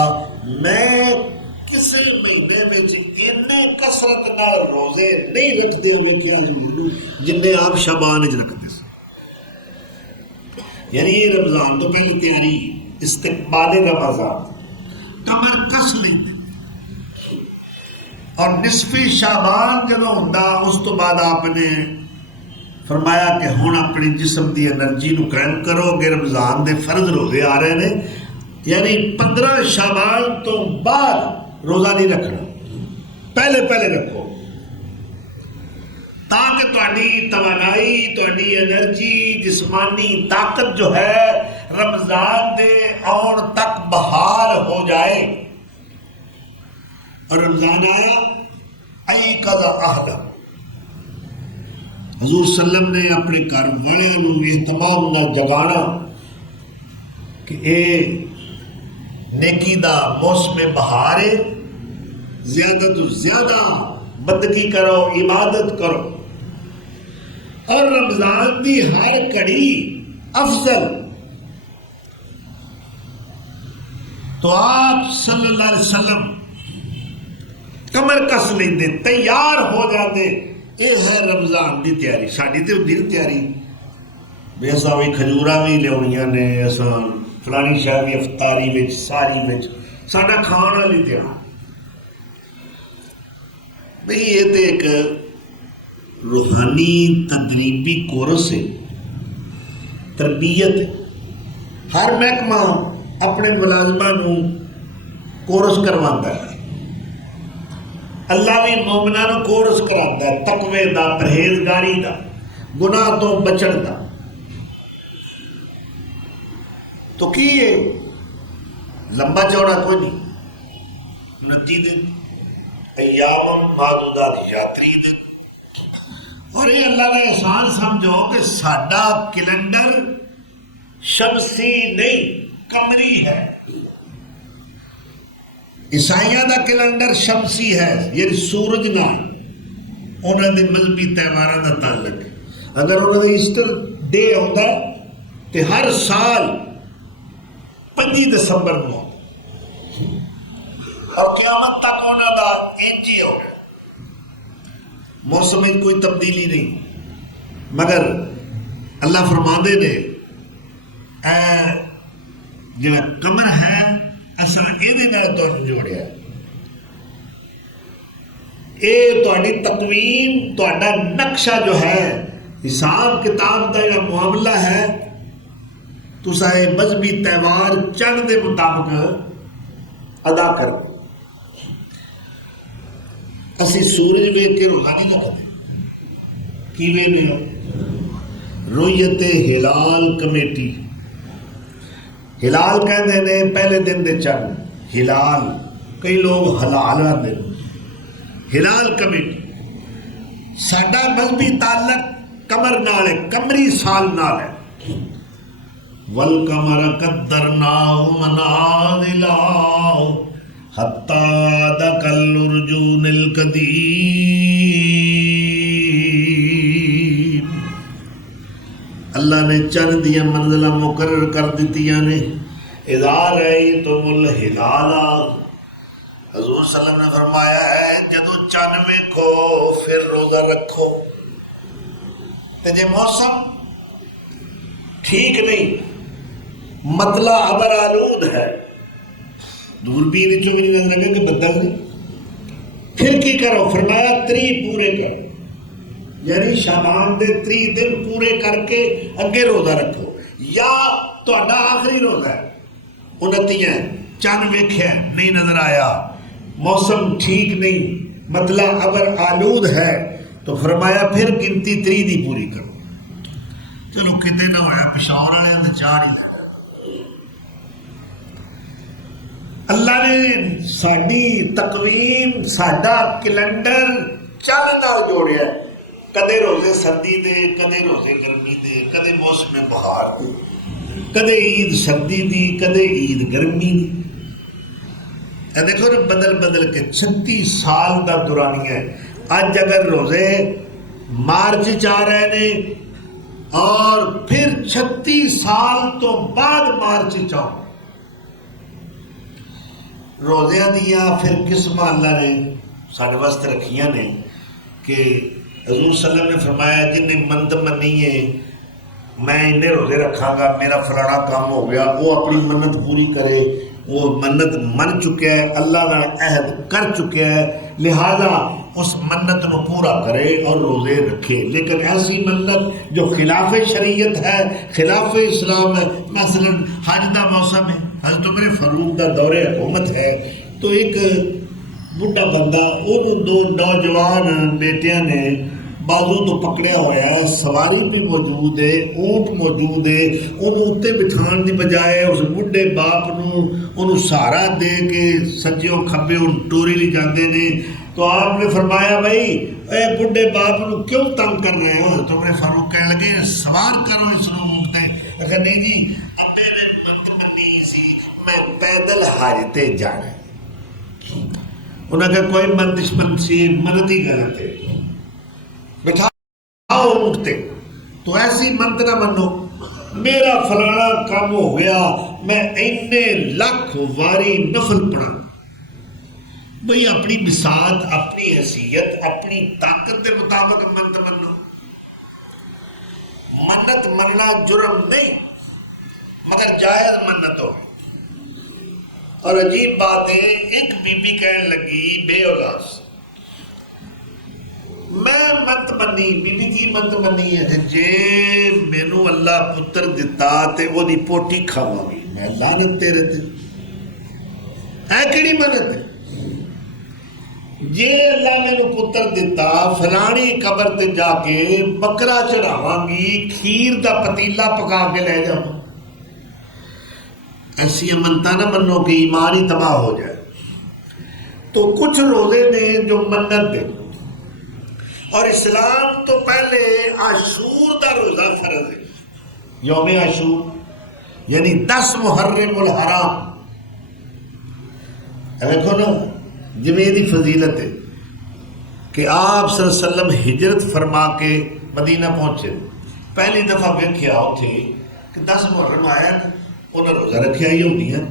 میں کسی مہینے میں اتنے کثرت نال روزے نہیں رکھتے ہوئے کیا جنہیں آپ شعبان وچ رکھتے سے، یعنی یہ رمضان تو پہلے تیاری استقبال رمضان کمر کس لیتے، اور نصف شعبان جب ہوندا اس تو بعد آپ نے فرمایا کہ ہن اپنی جسم دی انرجی نو قائم کرو کہ رمضان دے فرض روزے آ رہے ہیں، یعنی 15 شعبان تو بعد روزہ نہیں رکھنا، پہلے رکھو تاکہ تہاڈی توانائی، تہاڈی انرجی، جسمانی طاقت جو ہے رمضان دے آن تک بحال ہو جائے۔ اور رمضان آیا ایقظ اہلہ، حضور صلی اللہ علیہ وسلم نے اپنے گھر والوں اہتمام نہ جگانا کہ اے نیکی دا موسم بہار ہے، زیادہ تو زیادہ بندگی کرو، عبادت کرو، اور رمضان دی ہر کڑی افضل۔ تو آپ صلی اللہ علیہ وسلم کمر کس لیندے، تیار ہو جاتے، یہ ہے رمضان دی تیاری۔ ساڈی تے ہوندی نا تیاری، بے اساں وی کھجوراں وی لیاونیاں نے، اساں فلانی شاہ دی افطاری وچ ساری وچ ساڈا کھان والی تیاری۔ بھئی یہ تے ایک روحانی تدریبی کورس ہے، تربیت ہے۔ ہر محکمہ اپنے ملازمہ نو کورس کرواتا ہے، اللہ بھی مومناں نو کورس کراتا ہے، تقوی دا، پرہیزگاری دا، گناہ تو بچن دا۔ تو کی ہے لمبا چوڑا کوئی نہیں، 29 دن، ایام معدودات، یاتری دن۔ اور یہ اللہ کا احسان سمجھو کہ ساڈا کیلنڈر شمسی نہیں، قمری ہے۔ عیسائیاں دا کیلنڈر شمسی ہے، یعنی سورج نال انہاں دے مذہبی تہواراں دا تعلق ہے۔ اگر انہاں دا ایسٹر ڈے ہوندا تے ہر سال 25 دسمبر نو، اور قیامت تک انہاں دا انج ہی ہوگا، موسم میں کوئی تبدیلی نہیں۔ مگر اللہ فرماندے نے اے جڑا قمر ہے اساں ایدے نال تانوں جوڑیا، اے تہاڈی تقویم، تہاڈا نقشہ جو ہے، حساب کتاب دا جڑا معاملہ ہے، تساں اے مذہبی تہوار چند دے مطابق ادا کرو۔ اسی سورج ویکھ کے روزہ نہیں رکھتے، کی ویکھنے ہو؟ رویت ہلال کمیٹی، ہلال کہندے نے پہلے دن دے چند، ہلال، کئی لوگ حلال آندے نے، ہلال کمیٹی۔ ساڈا مذہبی تعلق قمر نال ہے، قمری سال نال ہے۔ وَالْقَمَرَ قَدَّرْنَاهُ مَنَازِلَ حَتَّى عَادَ كَالْعُرْجُونِ الْقَدِيمِ۔ اللہ نے چند دیا منزلہ مقرر کر دیتیاں نے۔ اِذَا رَأَيْتُمُ الْهِلَالَ، حضور صلی اللہ علیہ وسلم نے فرمایا ہے جدو چند ویکھو پھر روزہ رکھو۔ تے جے موسم ٹھیک نہیں، مطلع ابر آلود ہے، دوربین وچوں بھی نہیں نظر لگے کہ بدل نہیں، پھر کی کرو؟ فرمایا 30 پورے کرو، یعنی شعبان دے 30 دن پورے کر کے اگے روزہ رکھو، یا تہاڈا آخری روزہ ہے، 29 ہے، چند ویکھیا نہیں نظر آیا، موسم ٹھیک نہیں، مطلع ابر آلود ہے، تو فرمایا پھر گنتی 30 دی پوری کرو۔ چلو کتے نہ ہویا پشاور والے نے چار ہی لے۔ اللہ نے ساڈی تقویم، ساڈا کیلنڈر چل نال جوڑیا، کدے روزے سردی دے، کدے روزے گرمی دے، کدے موسم بہار دے، کدے عید سردی دی، کدے عید گرمی دی۔ اے دیکھو نا بدل بدل کے 36 سال دا دورانیہ ہے۔ اج اگر روزے مارچ چاہ رہے نے اور پھر 36 سال تو بعد مارچ چاہو، روزیاں دیاں پھر قسمہ اللہ نے ساڑھے واسطے رکھیاں نے کہ حضور صلی اللہ علیہ وسلم نے فرمایا جن نے منت منی ہے میں انہیں روزے رکھاں گا، میرا فلانا کام ہو گیا، وہ اپنی منت پوری کرے، وہ منت من چکا ہے، اللہ نے عہد کر چکا ہے، لہذا اس منت کو پورا کرے اور روزے رکھے۔ لیکن ایسی منت جو خلاف شریعت ہے، خلاف اسلام ہے، مثلا حج دا موسم ہے، حضرت عمر فاروق دا دور حکومت ہے، تو ایک بڑھا بندہ انہوں 2 نوجوان بیٹیاں نے بازو تو پکڑیا ہوا ہے، سواری بھی موجود ہے، اونٹ موجود ہے، انہوں اتے بٹھان دی بجائے اس بڑھے باپ انہوں سہارا دے کے سجیوں کھبے ان ٹوری لی جاندے نے۔ تو آپ نے فرمایا بھائی اے بڑھے باپ نو کیوں تنگ کر رہے ہو؟ تو عمر فاروق کہنے لگے سوار کرو اس نو اونٹ تے۔ اگر نہیں جی ابے نے منت منی سی میں پیدل حج تے جانا ہے۔ انہوں نے کہا کوئی بندش منسی منت ہی غلط ہے، بٹھاؤ اونٹ تے، تو ایسی منت نہ منو میرا فلانا کام ہو گیا میں اینے لاکھ واری نفل پڑھا۔ بھئی اپنی بساط، اپنی حیثیت، اپنی طاقت کے مطابق منت منو۔ منت مننا جرم نہیں مگر جائز منت ہو۔ اور عجیب بات ہے، ایک بی بی کہنے لگی بے اولاد سے، میں منت منی، بی بی کی منت منی ہے کہ جے مینو اللہ پتر دیتا تے وہ دی پوٹی کھاواں گی، میں لعنت تیرے تے، اے کیڑی منت ہے؟ جے اللہ مینو پتر دیتا فلانی قبر تے جا کے بکرا چڑھاواں گی، کھیر دا پتیلا پکا کے لے جاؤں۔ ایسی منتا نہ منو کہ ایمان ہی تباہ ہو جائے۔ تو کچھ روزے نے جو منت دے، اور اسلام تو پہلے عاشور دا روزہ فرض ہے، یوم عاشور یعنی 10 محرم الحرام۔ دیکھو نا جویں دی فضیلت ہے کہ آپ صلی اللہ علیہ وسلم ہجرت فرما کے مدینہ پہنچے، پہلی دفعہ ویکھیا اوتھے کہ 10 محرم آیا، انہیں روزہ رکھیا ہی ہوتی ہیں۔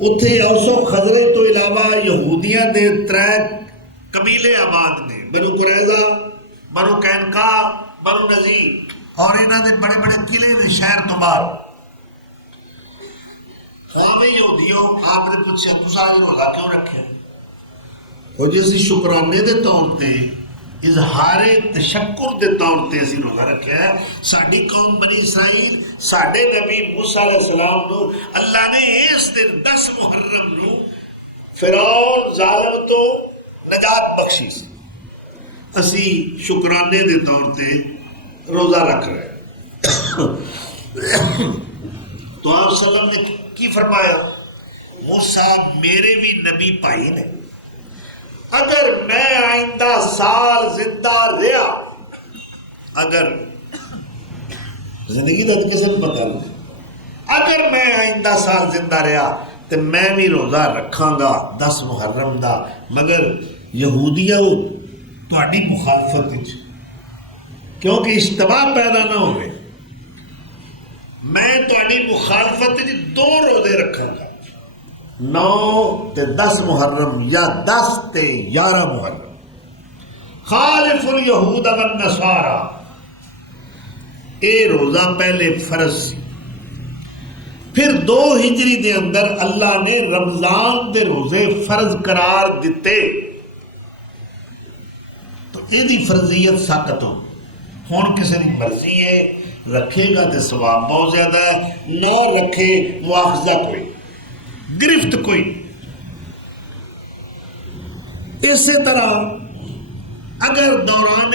اتھے اوس و خزرے تو علاوہ یہودیاں دے 3 قبیلے آباد نے، بنو قریظہ، بنو قینقاع، بنو نذیر، اور انہاں دے بڑے بڑے قلعے نے شہر تو باہر۔ ہاں بھئی یہودیوں، آپ نے پوچھا تساں آج روزہ کیوں رکھے؟ اور جیسے شکرانے دے طور تے، اظہار تشکر دے طور تے اسی روزہ رکھا ہے۔ ساڈی قوم بنی اسرائیل، ساڈے نبی موسیٰ علیہ السلام نو اللہ نے اس دن 10 محرم نو فرعون ظالم تو نجات بخشی سی، اسی شکرانے دے طور تے روزہ رکھ رہے ہیں۔ تو آپ صلی اللہ علیہ وسلم نے کی فرمایا، موسیٰ میرے بھی نبی بھائی نے، اگر میں آئندہ سال زندہ رہا، اگر زندگی دا کسی نے پتا نہیں، اگر میں آئندہ سال زندہ رہا تو میں بھی روزہ رکھاں گا 10 محرم دا، مگر یہودیاں تہاڈی مخالفت وچ، کیونکہ اشتباہ پیدا نہ ہوئے، میں تہاڈی مخالفت وچ 2 روزے رکھاں گا، 9 تے 10 محرم، یا 10 تے 11 محرم۔ خالف الیہود والنصارا، اے روزہ پہلے فرض سی، پھر 2 ہجری دے اندر اللہ نے رمضان دے روزے فرض قرار دیتے، تو یہ دی فرضیت ساقط ہو۔ ہون کسی کی مرضی ہے، رکھے گا تو ثواب بہت زیادہ ہے، نہ رکھے مواخذہ کوئی، گرفت کوئی۔ اسی طرح اگر دوران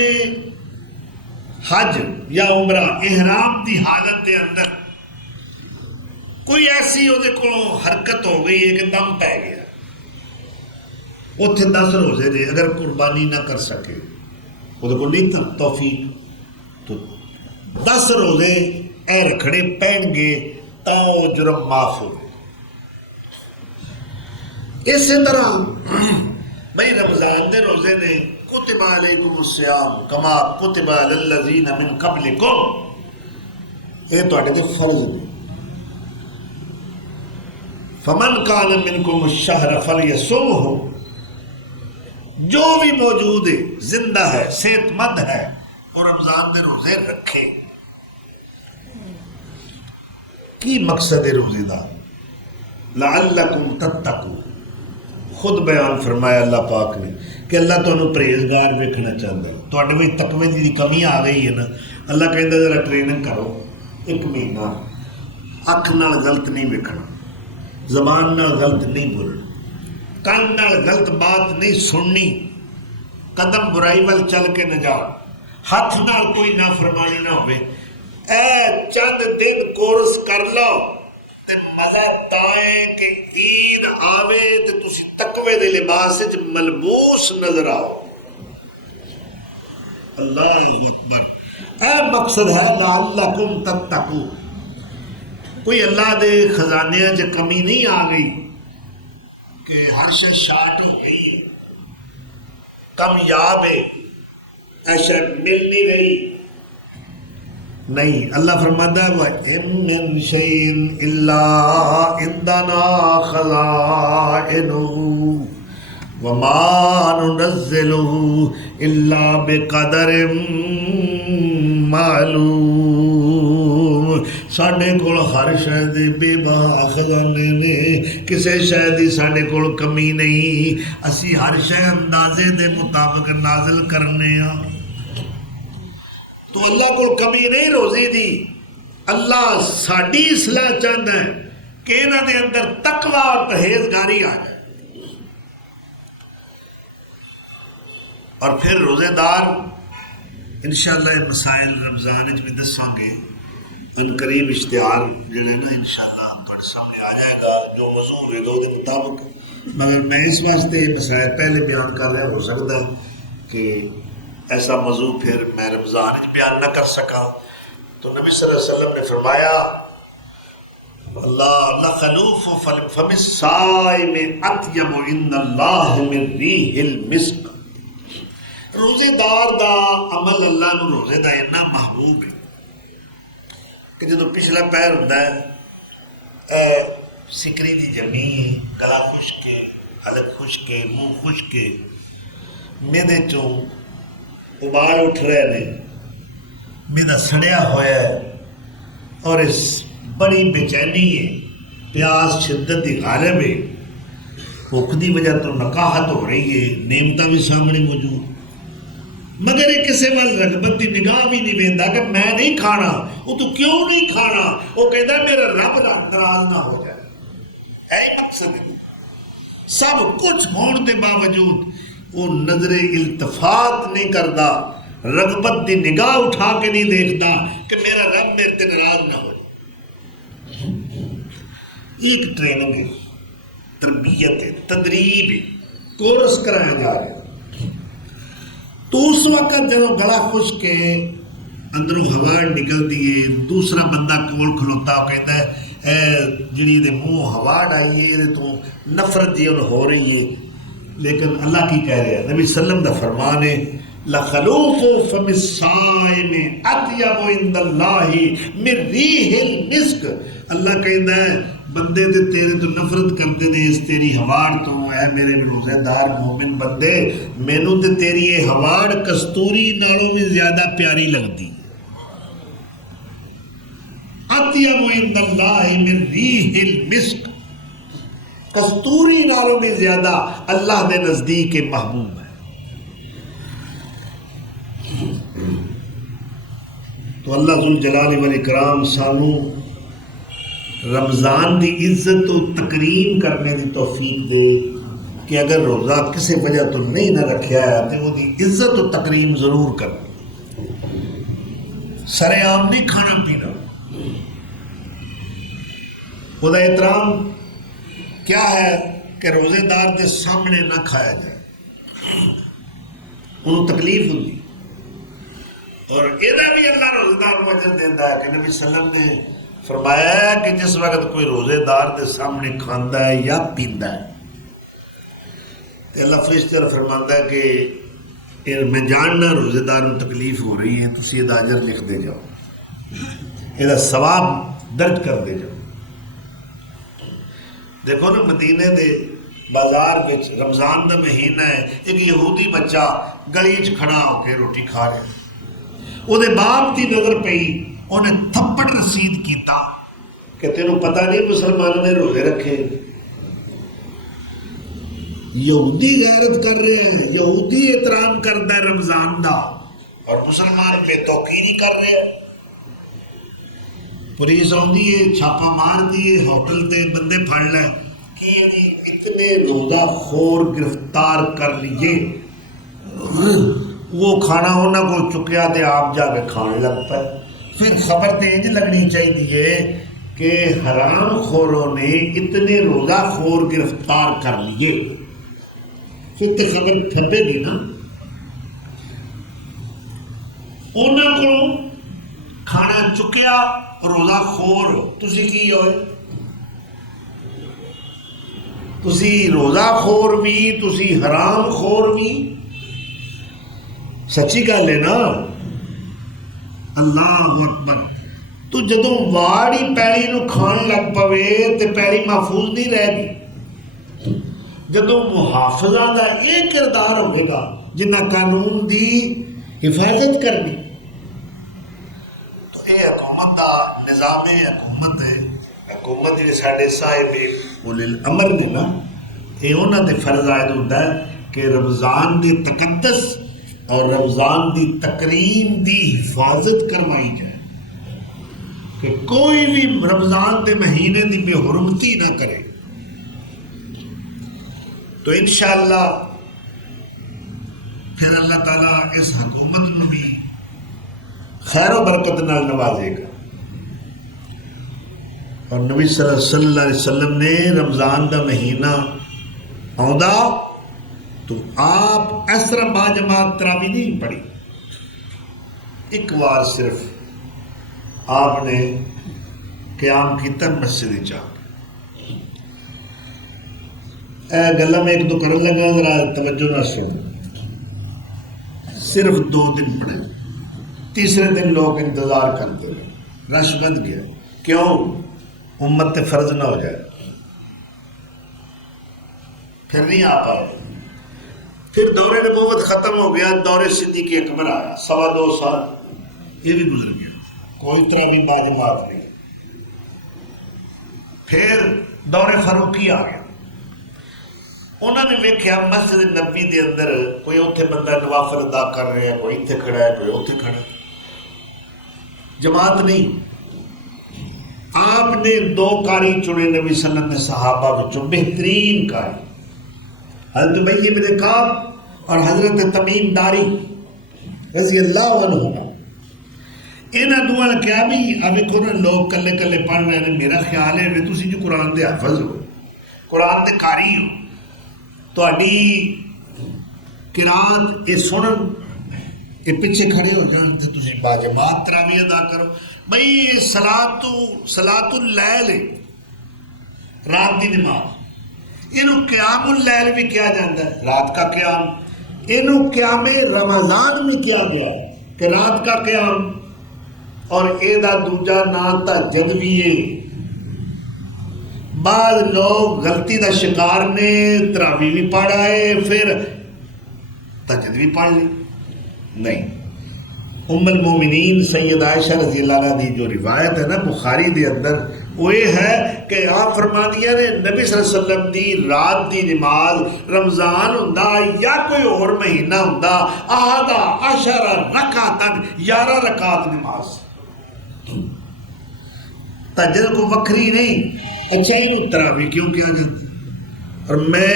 حج یا عمرہ احرام دی حالت دے اندر کوئی ایسی وہ کو حرکت ہو گئی ہے کہ دم پہ گیا، اتنے 10 روزے نے، اگر قربانی نہ کر سکے وہ کو نہیں تھا توفیق، تو 10 روزے اے رکھڑے پہن گے تا وہ جرم معاف ہو گئے۔ اسی طرح بھئی رمضان دے روزے نے کتب علیکم الصیام کما کتب علی الذین من قبلکم، یہ تہاڈے تے فرض نے۔ فمن کان منکم الشہر فلیصمہ، جو بھی موجود ہے، زندہ ہے، صحت مند ہے، اور رمضان دے روزے رکھے۔ کی مقصد ہے روزے دا؟ لعلکم تتقون، خود بیان فرمایا اللہ پاک نے کہ اللہ تمہیں پرہیزگار ویکھنا چاہتا ہے۔ تواڈے وچ تقوی دی کمی آ گئی ہے نا، اللہ کہندا ذرا ٹریننگ کرو، 1 مہینہ اکھ نال غلط نہیں ویکھنا، زبان نال غلط نہیں بولنا، کان نال غلط بات نہیں سننی، قدم برائی وال چل کے نہ جا، ہاتھ نال کوئی نافرمانی نہ ہوئے۔ اے چند دن کورس کر لو تے مزہ تائیں کہ عید آوے تے تسی تقوی دے لباس وچ ملبوس نظر آؤ۔ اللہ اکبر، اے مقصد ہے لعلکم تتقون۔ کوئی اللہ دے خزانے چ کمی نہیں آ گئی کہ ہر شے شارٹ ہو گئی ہے، کامیاب ہے، ایسے مل نہیں رہی. نہیں، اللہ فرماتا ہے وَإِن مِّن شَيْءٍ إِلَّا عِندَنَا خَزَائِنُهُ وَمَا نُنَزِّلُهُ إِلَّا بِقَدَرٍ معلوم. ساڈے کول ہر شے دے بے بہا خزانے نے، کسے شے دی ساڈے کول کمی نہیں، اسی ہر شے اندازے دے مطابق نازل کرنے ہاں. تو اللہ کو کمی نہیں روزی دی، اللہ ساڈی اصلاح چاہتا ہے کہ انہاں دے اندر تقوی اور پرہیزگاری آ جائے. اور پھر روزے دار انشاءاللہ یہ مسائل رمضان بھی دساں گے، ان قریب اشتہار جڑے نا انشاءاللہ تھوڑے سامنے آ جائے گا جو موضوع ہوئے گا دے مطابق. مگر میں اس واسطے یہ مسائل پہلے بیان کر رہا، ہو سکتا ہے کہ ایسا موضوع پھر میں رمضان بیان نہ کر سکا. تو نبی صلی اللہ علیہ وسلم نے فرمایا اللہ خلوف فم الصائم اطیب عند اللہ من ریح المسک. روزے دار دا عمل اللہ نو روزے دا اتنا محبوب ہے کہ جدو پچھلا پیر ہوتا ہے سکری دی جمی، گلا خشک کے، حلق خشک کے، منہ خشک کے، میدے چوں ابال اٹھ رہے نے، میرا سڑیا ہوا ہے اور اس بڑی بے چینی ہے، پیاس شدت دی غالب ہے، بھوک دی وجہ تو نکاہت ہو رہی ہے، نعمتاں بھی سامنے موجود، مگر یہ کسے وال رغبت دی نگاہ بھی نہیں ویندا کہ میں نہیں کھانا. وہ تو کیوں نہیں کھانا؟ وہ کہتا ہے میرا رب ناراض نہ ہو جائے. ہے مقصد سب کچھ ہون دے باوجود وہ نظر التفات نہیں کرتا، رغبت دی نگاہ اٹھا کے نہیں دیکھتا کہ میرا رب میرے تے ناراض نہ ہو. ایک ٹریننگ ہے، تربیت ہے، تدریب ہے، کورس کرایا جا رہا ہے. تو اس وقت جب گلا خشک کے اندروں ہوا نکلتی ہے، دوسرا بندہ کول کھلوتا وہ کہتا ہے اے جڑی دے منہ ہوا ڈائی ہے تو نفرت جی ہو رہی ہے. لیکن اللہ کی کہہ رہے ہیں، نبی صلی اللہ علیہ وسلم دا فرمان ہے لخلوف فم الصائم اطیب عند اللہ من ریح المسک. اللہ کہتا ہے بندے تے تیرے تو نفرت کرتے نے اس تیری ہواڑ تو، اے میرے روزے دار مومن بندے، مینوں تے تیری یہ ہواڑ کستوری نالوں بھی زیادہ پیاری لگتی. اطیب عند اللہ من ریح المسک، کستوری نالوں بھی زیادہ اللہ دے نزدیک محبوب ہے. تو اللہ ذوالجلال والاکرام سانو رمضان دی عزت و تکریم کرنے دی توفیق دے کہ اگر روزہ کسی وجہ تو نہیں نہ رکھیا ہے تو وہ دی عزت و تکریم ضرور کرنا. سر عام نہیں کھانا پینا، خدا احترام کیا ہے کہ روزے دار دے سامنے نہ کھایا جائے، انہوں تکلیف ہوتی. اور یہ بھی اللہ روزے دار کو اجر دیتا ہے کہ نبی صلی اللہ علیہ وسلم نے فرمایا ہے کہ جس وقت کوئی روزے دار دے سامنے کھاندا ہے یا پیندا ہے تو اللہ فرشتے فرماندا ہے کہ میں جاننا روزے دار کو تکلیف ہو رہی ہے، تسی یہ اجر لکھ دے جاؤ، یہ ثواب درج کر دے جاؤ. دیکھو نا مدینے دے بازار وچ رمضان دا مہینہ ہے، ایک یہودی بچہ گلی چ کھڑا ہو کے روٹی کھا رہا، وہ دے باپ دی نظر پئی، انہیں تھپڑ رسید کیتا کہ تینوں پتہ نہیں مسلمانوں نے روزے رکھے. یہودی غیرت کر رہے ہیں، یہودی احترام کرتا ہے رمضان دا، اور مسلمان بے توقیری کر رہے ہیں. پولیس آتی ہے، چھاپا مار دیے، ہوٹل تے بندے پھڑ لے کہ اتنے روزہ خور گرفتار کر لیے. وہ کھانا انہوں کو چکیا تے آپ جا کے کھانے لگ پائے. پھر خبر تیز لگنی چاہیے کہ حرام خوروں نے اتنے روزہ خور گرفتار کر لیے، پھر تو خبر پھپے گی نا. انہوں کو کھانا چکیا روزہ خور تسی کی ہوئے تسی روزہ خور بھی تسی حرام خور بھی سچی گل ہے نا اللہ اکبر تو جدوں واڑی پیڑی نو کھان لگ پوے تے پیڑی محفوظ نہیں رہ گی جدوں محافظہ دا یہ کردار ہوئے گا جنہ قانون دی حفاظت کرنی تو اے حکومت دا نظام حکومت ہے حکومت جی ساڈے صاحب اولی الامر نے نا یہ انہاں تے فرض عائد ہوتا ہے کہ رمضان دی تقدس اور رمضان دی تکریم دی حفاظت کروائی جائے کہ کوئی بھی رمضان دے مہینے دی بے حرمتی نہ کرے تو انشاءاللہ پھر اللہ تعالیٰ اس حکومت میں بھی خیر و برکت نال نوازے گا اور نبی صلی اللہ علیہ وسلم نے رمضان دا مہینہ آؤں تو آپ اسر با جماعت تراویح نہیں پڑھی ایک بار صرف آپ نے قیام کیتا مسجد چاہ اے گلہ میں ایک دو کرن لگا ذرا توجہ نہ سن صرف 2 دن پڑھے تیسرے دن لوگ انتظار کرتے رہے رش بند گیا کیوں امت تے فرض نہ ہو جائے پھر نہیں آ پائے پھر دور نبوت ختم ہو گیا دور صدیق اکبر آیا 2.25 سال یہ بھی گزر گیا کوئی تراویح با جماعت نہیں پھر دور فاروقی آ گیا انہوں نے ویکھیا مسجد نبی دے اندر کوئی اتنے بندہ نوافل ادا کر رہا ہے کوئی اتنے کھڑا ہے کوئی اتنے کھڑا ہے جماعت نہیں آپ نے 2 قاری چنے نبی صلی اللہ علیہ وسلم نے صحابہ وچوں بہترین قاری حضرت ابی بن کعب اور حضرت تمیم داری رضی اللہ عنہ انہاں دوواں نے کہا بھی ابھی کوئی لوگ کلے کلے پڑھ رہے ہیں میرا خیال ہے کہ تسی جو قرآن دے حافظ ہو قرآن دے قاری ہو تہاڈی قرات یہ سنن یہ پیچھے کھڑے ہو جان تے تسی با جماعت تراویح ادا کرو بھئی یہ صلاۃ اللیل رات دی نماز انہوں قیام اللیل بھی کیا جاتا ہے رات کا قیام انہوں قیام رمضان میں کیا گیا کہ رات کا قیام اور اے دا دوجا نام تہجد بھی ہے بعض لوگ غلطی دا شکار نے تراویح بھی پڑھ آئے پھر تہجد بھی پڑھ لی نہیں ام المومنین سید عائشہ رضی اللہ عنہ دی جو روایت ہے نا بخاری دے اندر وہ یہ ہے کہ آپ فرما دیا نے نبی صلی اللہ علیہ وسلم دی رات دی نماز رمضان ہوندا یا کوئی اور مہینہ ہوندا احد عشر رکعتن 11 رکعت نماز تہجد کو وکری نہیں اچھا ہی تراویح کیوں کیا جاتا ہے اور میں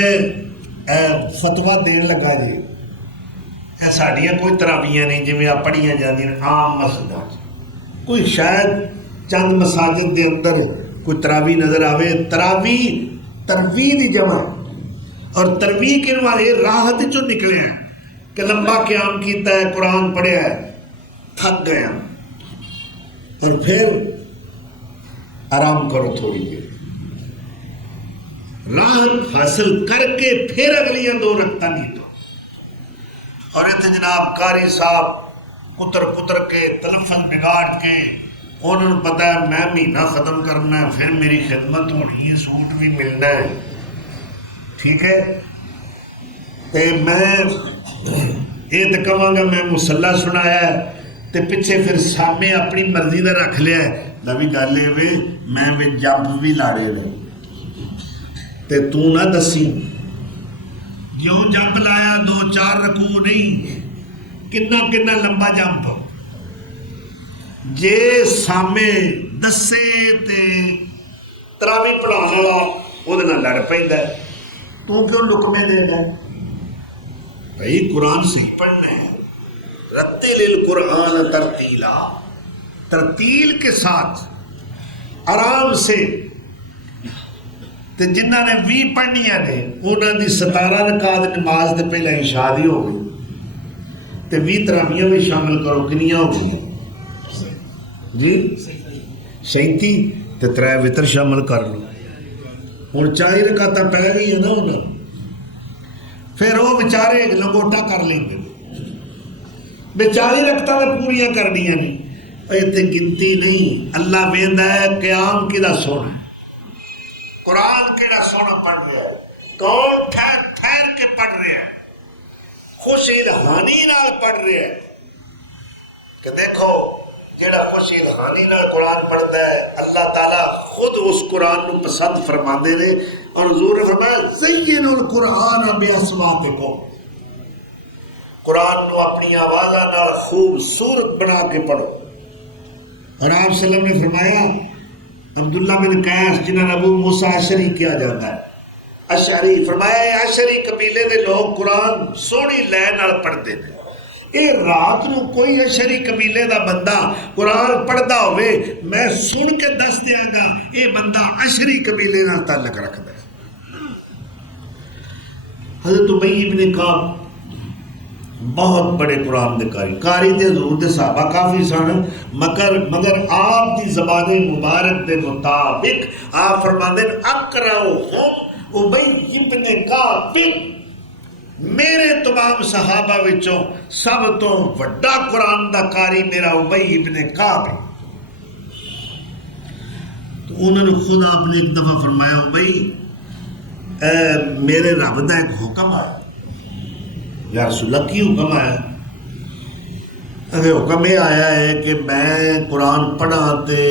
فتویٰ دین لگا جی ساڑیاں کوئی تراویحاں نہیں جی آپ پڑھیاں جاندیاں عام مسجداں کوئی شاید چند مساجد دے اندر کوئی تراویح نظر آوے تراویح ترویح دی جمع اور ترویح کے والے راحت جو نکلے ہیں کہ لمبا قیام کیتا ہے قرآن پڑھیا ہے تھک گیا اور پھر آرام کرو تھوڑی دیر راحت حاصل کر کے پھر اگلیاں 2 رکعتاں نہیں تو اور اتنے جناب قاری صاحب پتر کے تلفظ بگاڑ کے انہوں نے پتا ہے میں مہینہ ختم کرنا ہے پھر میری خدمت ہونی ہے سوٹ بھی ملنا ہے ٹھیک ہے تے میں یہ تو کہاں گا میں مسلح سنایا ہے تے پیچھے پھر سامنے اپنی مرضی کا رکھ لیا ہے نبی گل یہ میں جمپ بھی لاڑے رہے تے تو نہ دسی جو جمپ لایا 2-4 رکوع نہیں کنا لمبا جمپ جے سامنے دسے تے تراویح پڑھانے والا وہ لڑ پیندا ہے تو کیوں لکمے دے گا بھائی قرآن صحیح پڑھنا ہے رتل القرآن ترتیلا ترتیل کے ساتھ آرام سے تے جنہ نے 20 پڑھنیاں نے انہوں نے 17 رکعت نماز دے پہلے عشاء دی ہو گئی تے 20 تراویحاں بھی شامل کرو کنیاں ہو گئی جی 37 تے 3 وتر شامل کر لو، ہوں 4 رکعتاں پی گئی ہے نا انہوں نے، پھر وہ بچارے ایک لنگوٹا کر لیں گے، بچاری رکھتا تو پوریاں کرنیاں نہیں، اتنے گنتی نہیں۔ اللہ ویندا ہے قیام کدا سونا، قرآن کیڑا سونا پڑھ رہا ہے، کون ٹھہر ٹھہر کے پڑھ رہا ہے، خوش الہانی نال پڑھ رہا ہے، کہ دیکھو جیڑا خوش الہانی نال قرآن پڑھتا ہے اللہ تعالیٰ خود اس قرآن نو پسند فرماندے نے، اور حضور نے فرمایا زینوا القرآن باصواتکم، قرآن نو اپنی آوازاں نال خوبصورت بنا کے پڑھو۔ اور آپ صلی اللہ علیہ وسلم نے فرمایا عبداللہ بن قیس جنہاں ابو موسیٰ اشعری کیا جاتا ہے، اشعری فرمایا اشعری قبیلے دے لوگ قرآن سونی لے نال پڑھتے ہیں، اے رات نو کوئی اشعری قبیلے دا بندہ قرآن پڑھدا ہوئے میں سن کے دس دیاں گا اے بندہ اشعری قبیلے نال تعلق رکھدا ہے۔ حضرت ابی بن کعب بہت بڑے قرآن دے قاری تے حضور دے صحابہ کافی سن، مگر آپ دی زبان مبارک دے مطابق آپ فرماندے اقرأہم ابی بن کعب، میرے تمام صحابہ وچوں سب تو وڈا قرآن دا قاری میرا ابی بن کعب ہے۔ تو انہوں نے خود آپ نے ایک دفعہ فرمایا ابی میرے رب دا ایک حکم آیا، یا رسول اللہ کی حکم آیا؟ اگر حکم یہ آیا ہے کہ میں قرآن پڑھا تے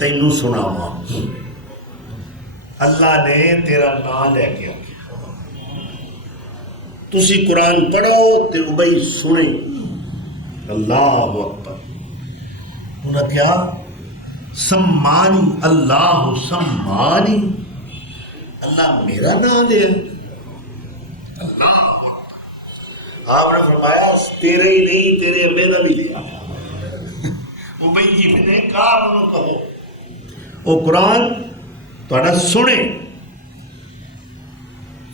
تینوں سناواں، اللہ نے تیرا نام لے کے تسی قرآن پڑھو تے ابی سنے، اللہ اکبر۔ انہوں نے کیا سمانی اللہ سمانی، اللہ میرا نام دیا، آپ نے فرمایا تیرے ہی نہیں تیرے ابے دا بھی لیا، ابی بن کعب نو کہو وہ قرآن تہاڈا سنے۔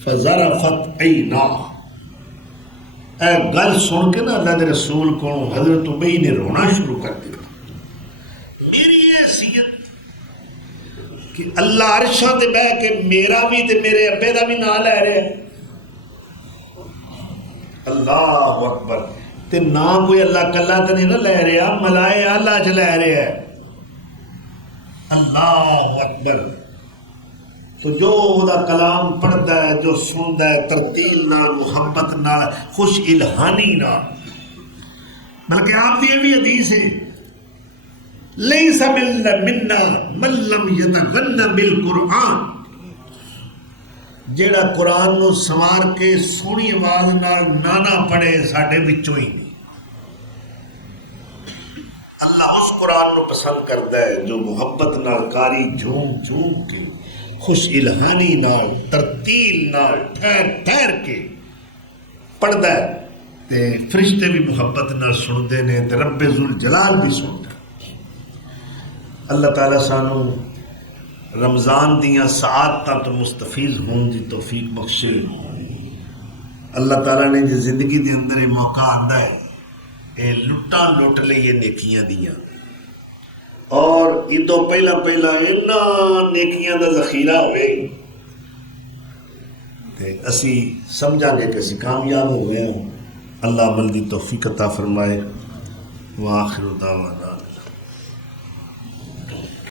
فذرفت عیناہ، اے گل سن کے نا اللہ دے رسول کو حضرت ابی نے رونا شروع کر دیا۔ میری یہ حیثیت کہ اللہ عرشاں تے بہ کے میرا بھی تے میرے ابے دا بھی نام لے رہے ہیں، اللہ اکبر، تے نہ کوئی اللہ کلا تے نہیں نہ لے رہا، ملائے اللہ چ لے رہے ہیں، اللہ اکبر۔ تو جو دا کلام پڑھتا ہے، جو سنتا ہے ترتیل نال، محبت نال، خوش الہانی نال، بلکہ آپ کی یہ بھی حدیث ہے لیس منا من لم یتغنى بالقرآن، جیڑا قرآن نو سنوار کے سونی آواز نال نانا پڑھے ساڈے وچوں ہی نہیں۔ اللہ اس قرآن نو پسند کرتا ہے جو محبت نال قاری جھوم جھوم کے خوش الہانی نال ترتیل نال ٹھہر ٹھہر کے پڑھدا ہے، تے فرشتے بھی محبت نال سنتے نے، تے رب ذوالجلال بھی سنتا ہے۔ اللہ تعالیٰ سانو رمضان دیاں سعادتاں تو مستفیض ہون دی توفیق بخشے۔ اللہ تعالیٰ نے جو زندگی دے اندر یہ موقع آندا ہے، اے لٹاں لٹ لئیے نیکیاں دیاں، اور ادو پہلا اینا نیکیاں دا ذخیرہ ہوئے تے اسی سمجھا گے کہ اسی کامیاب ہو گئے ہیں۔ اللہ عمل دی توفیق عطا فرمائے۔ وآخر دعوانا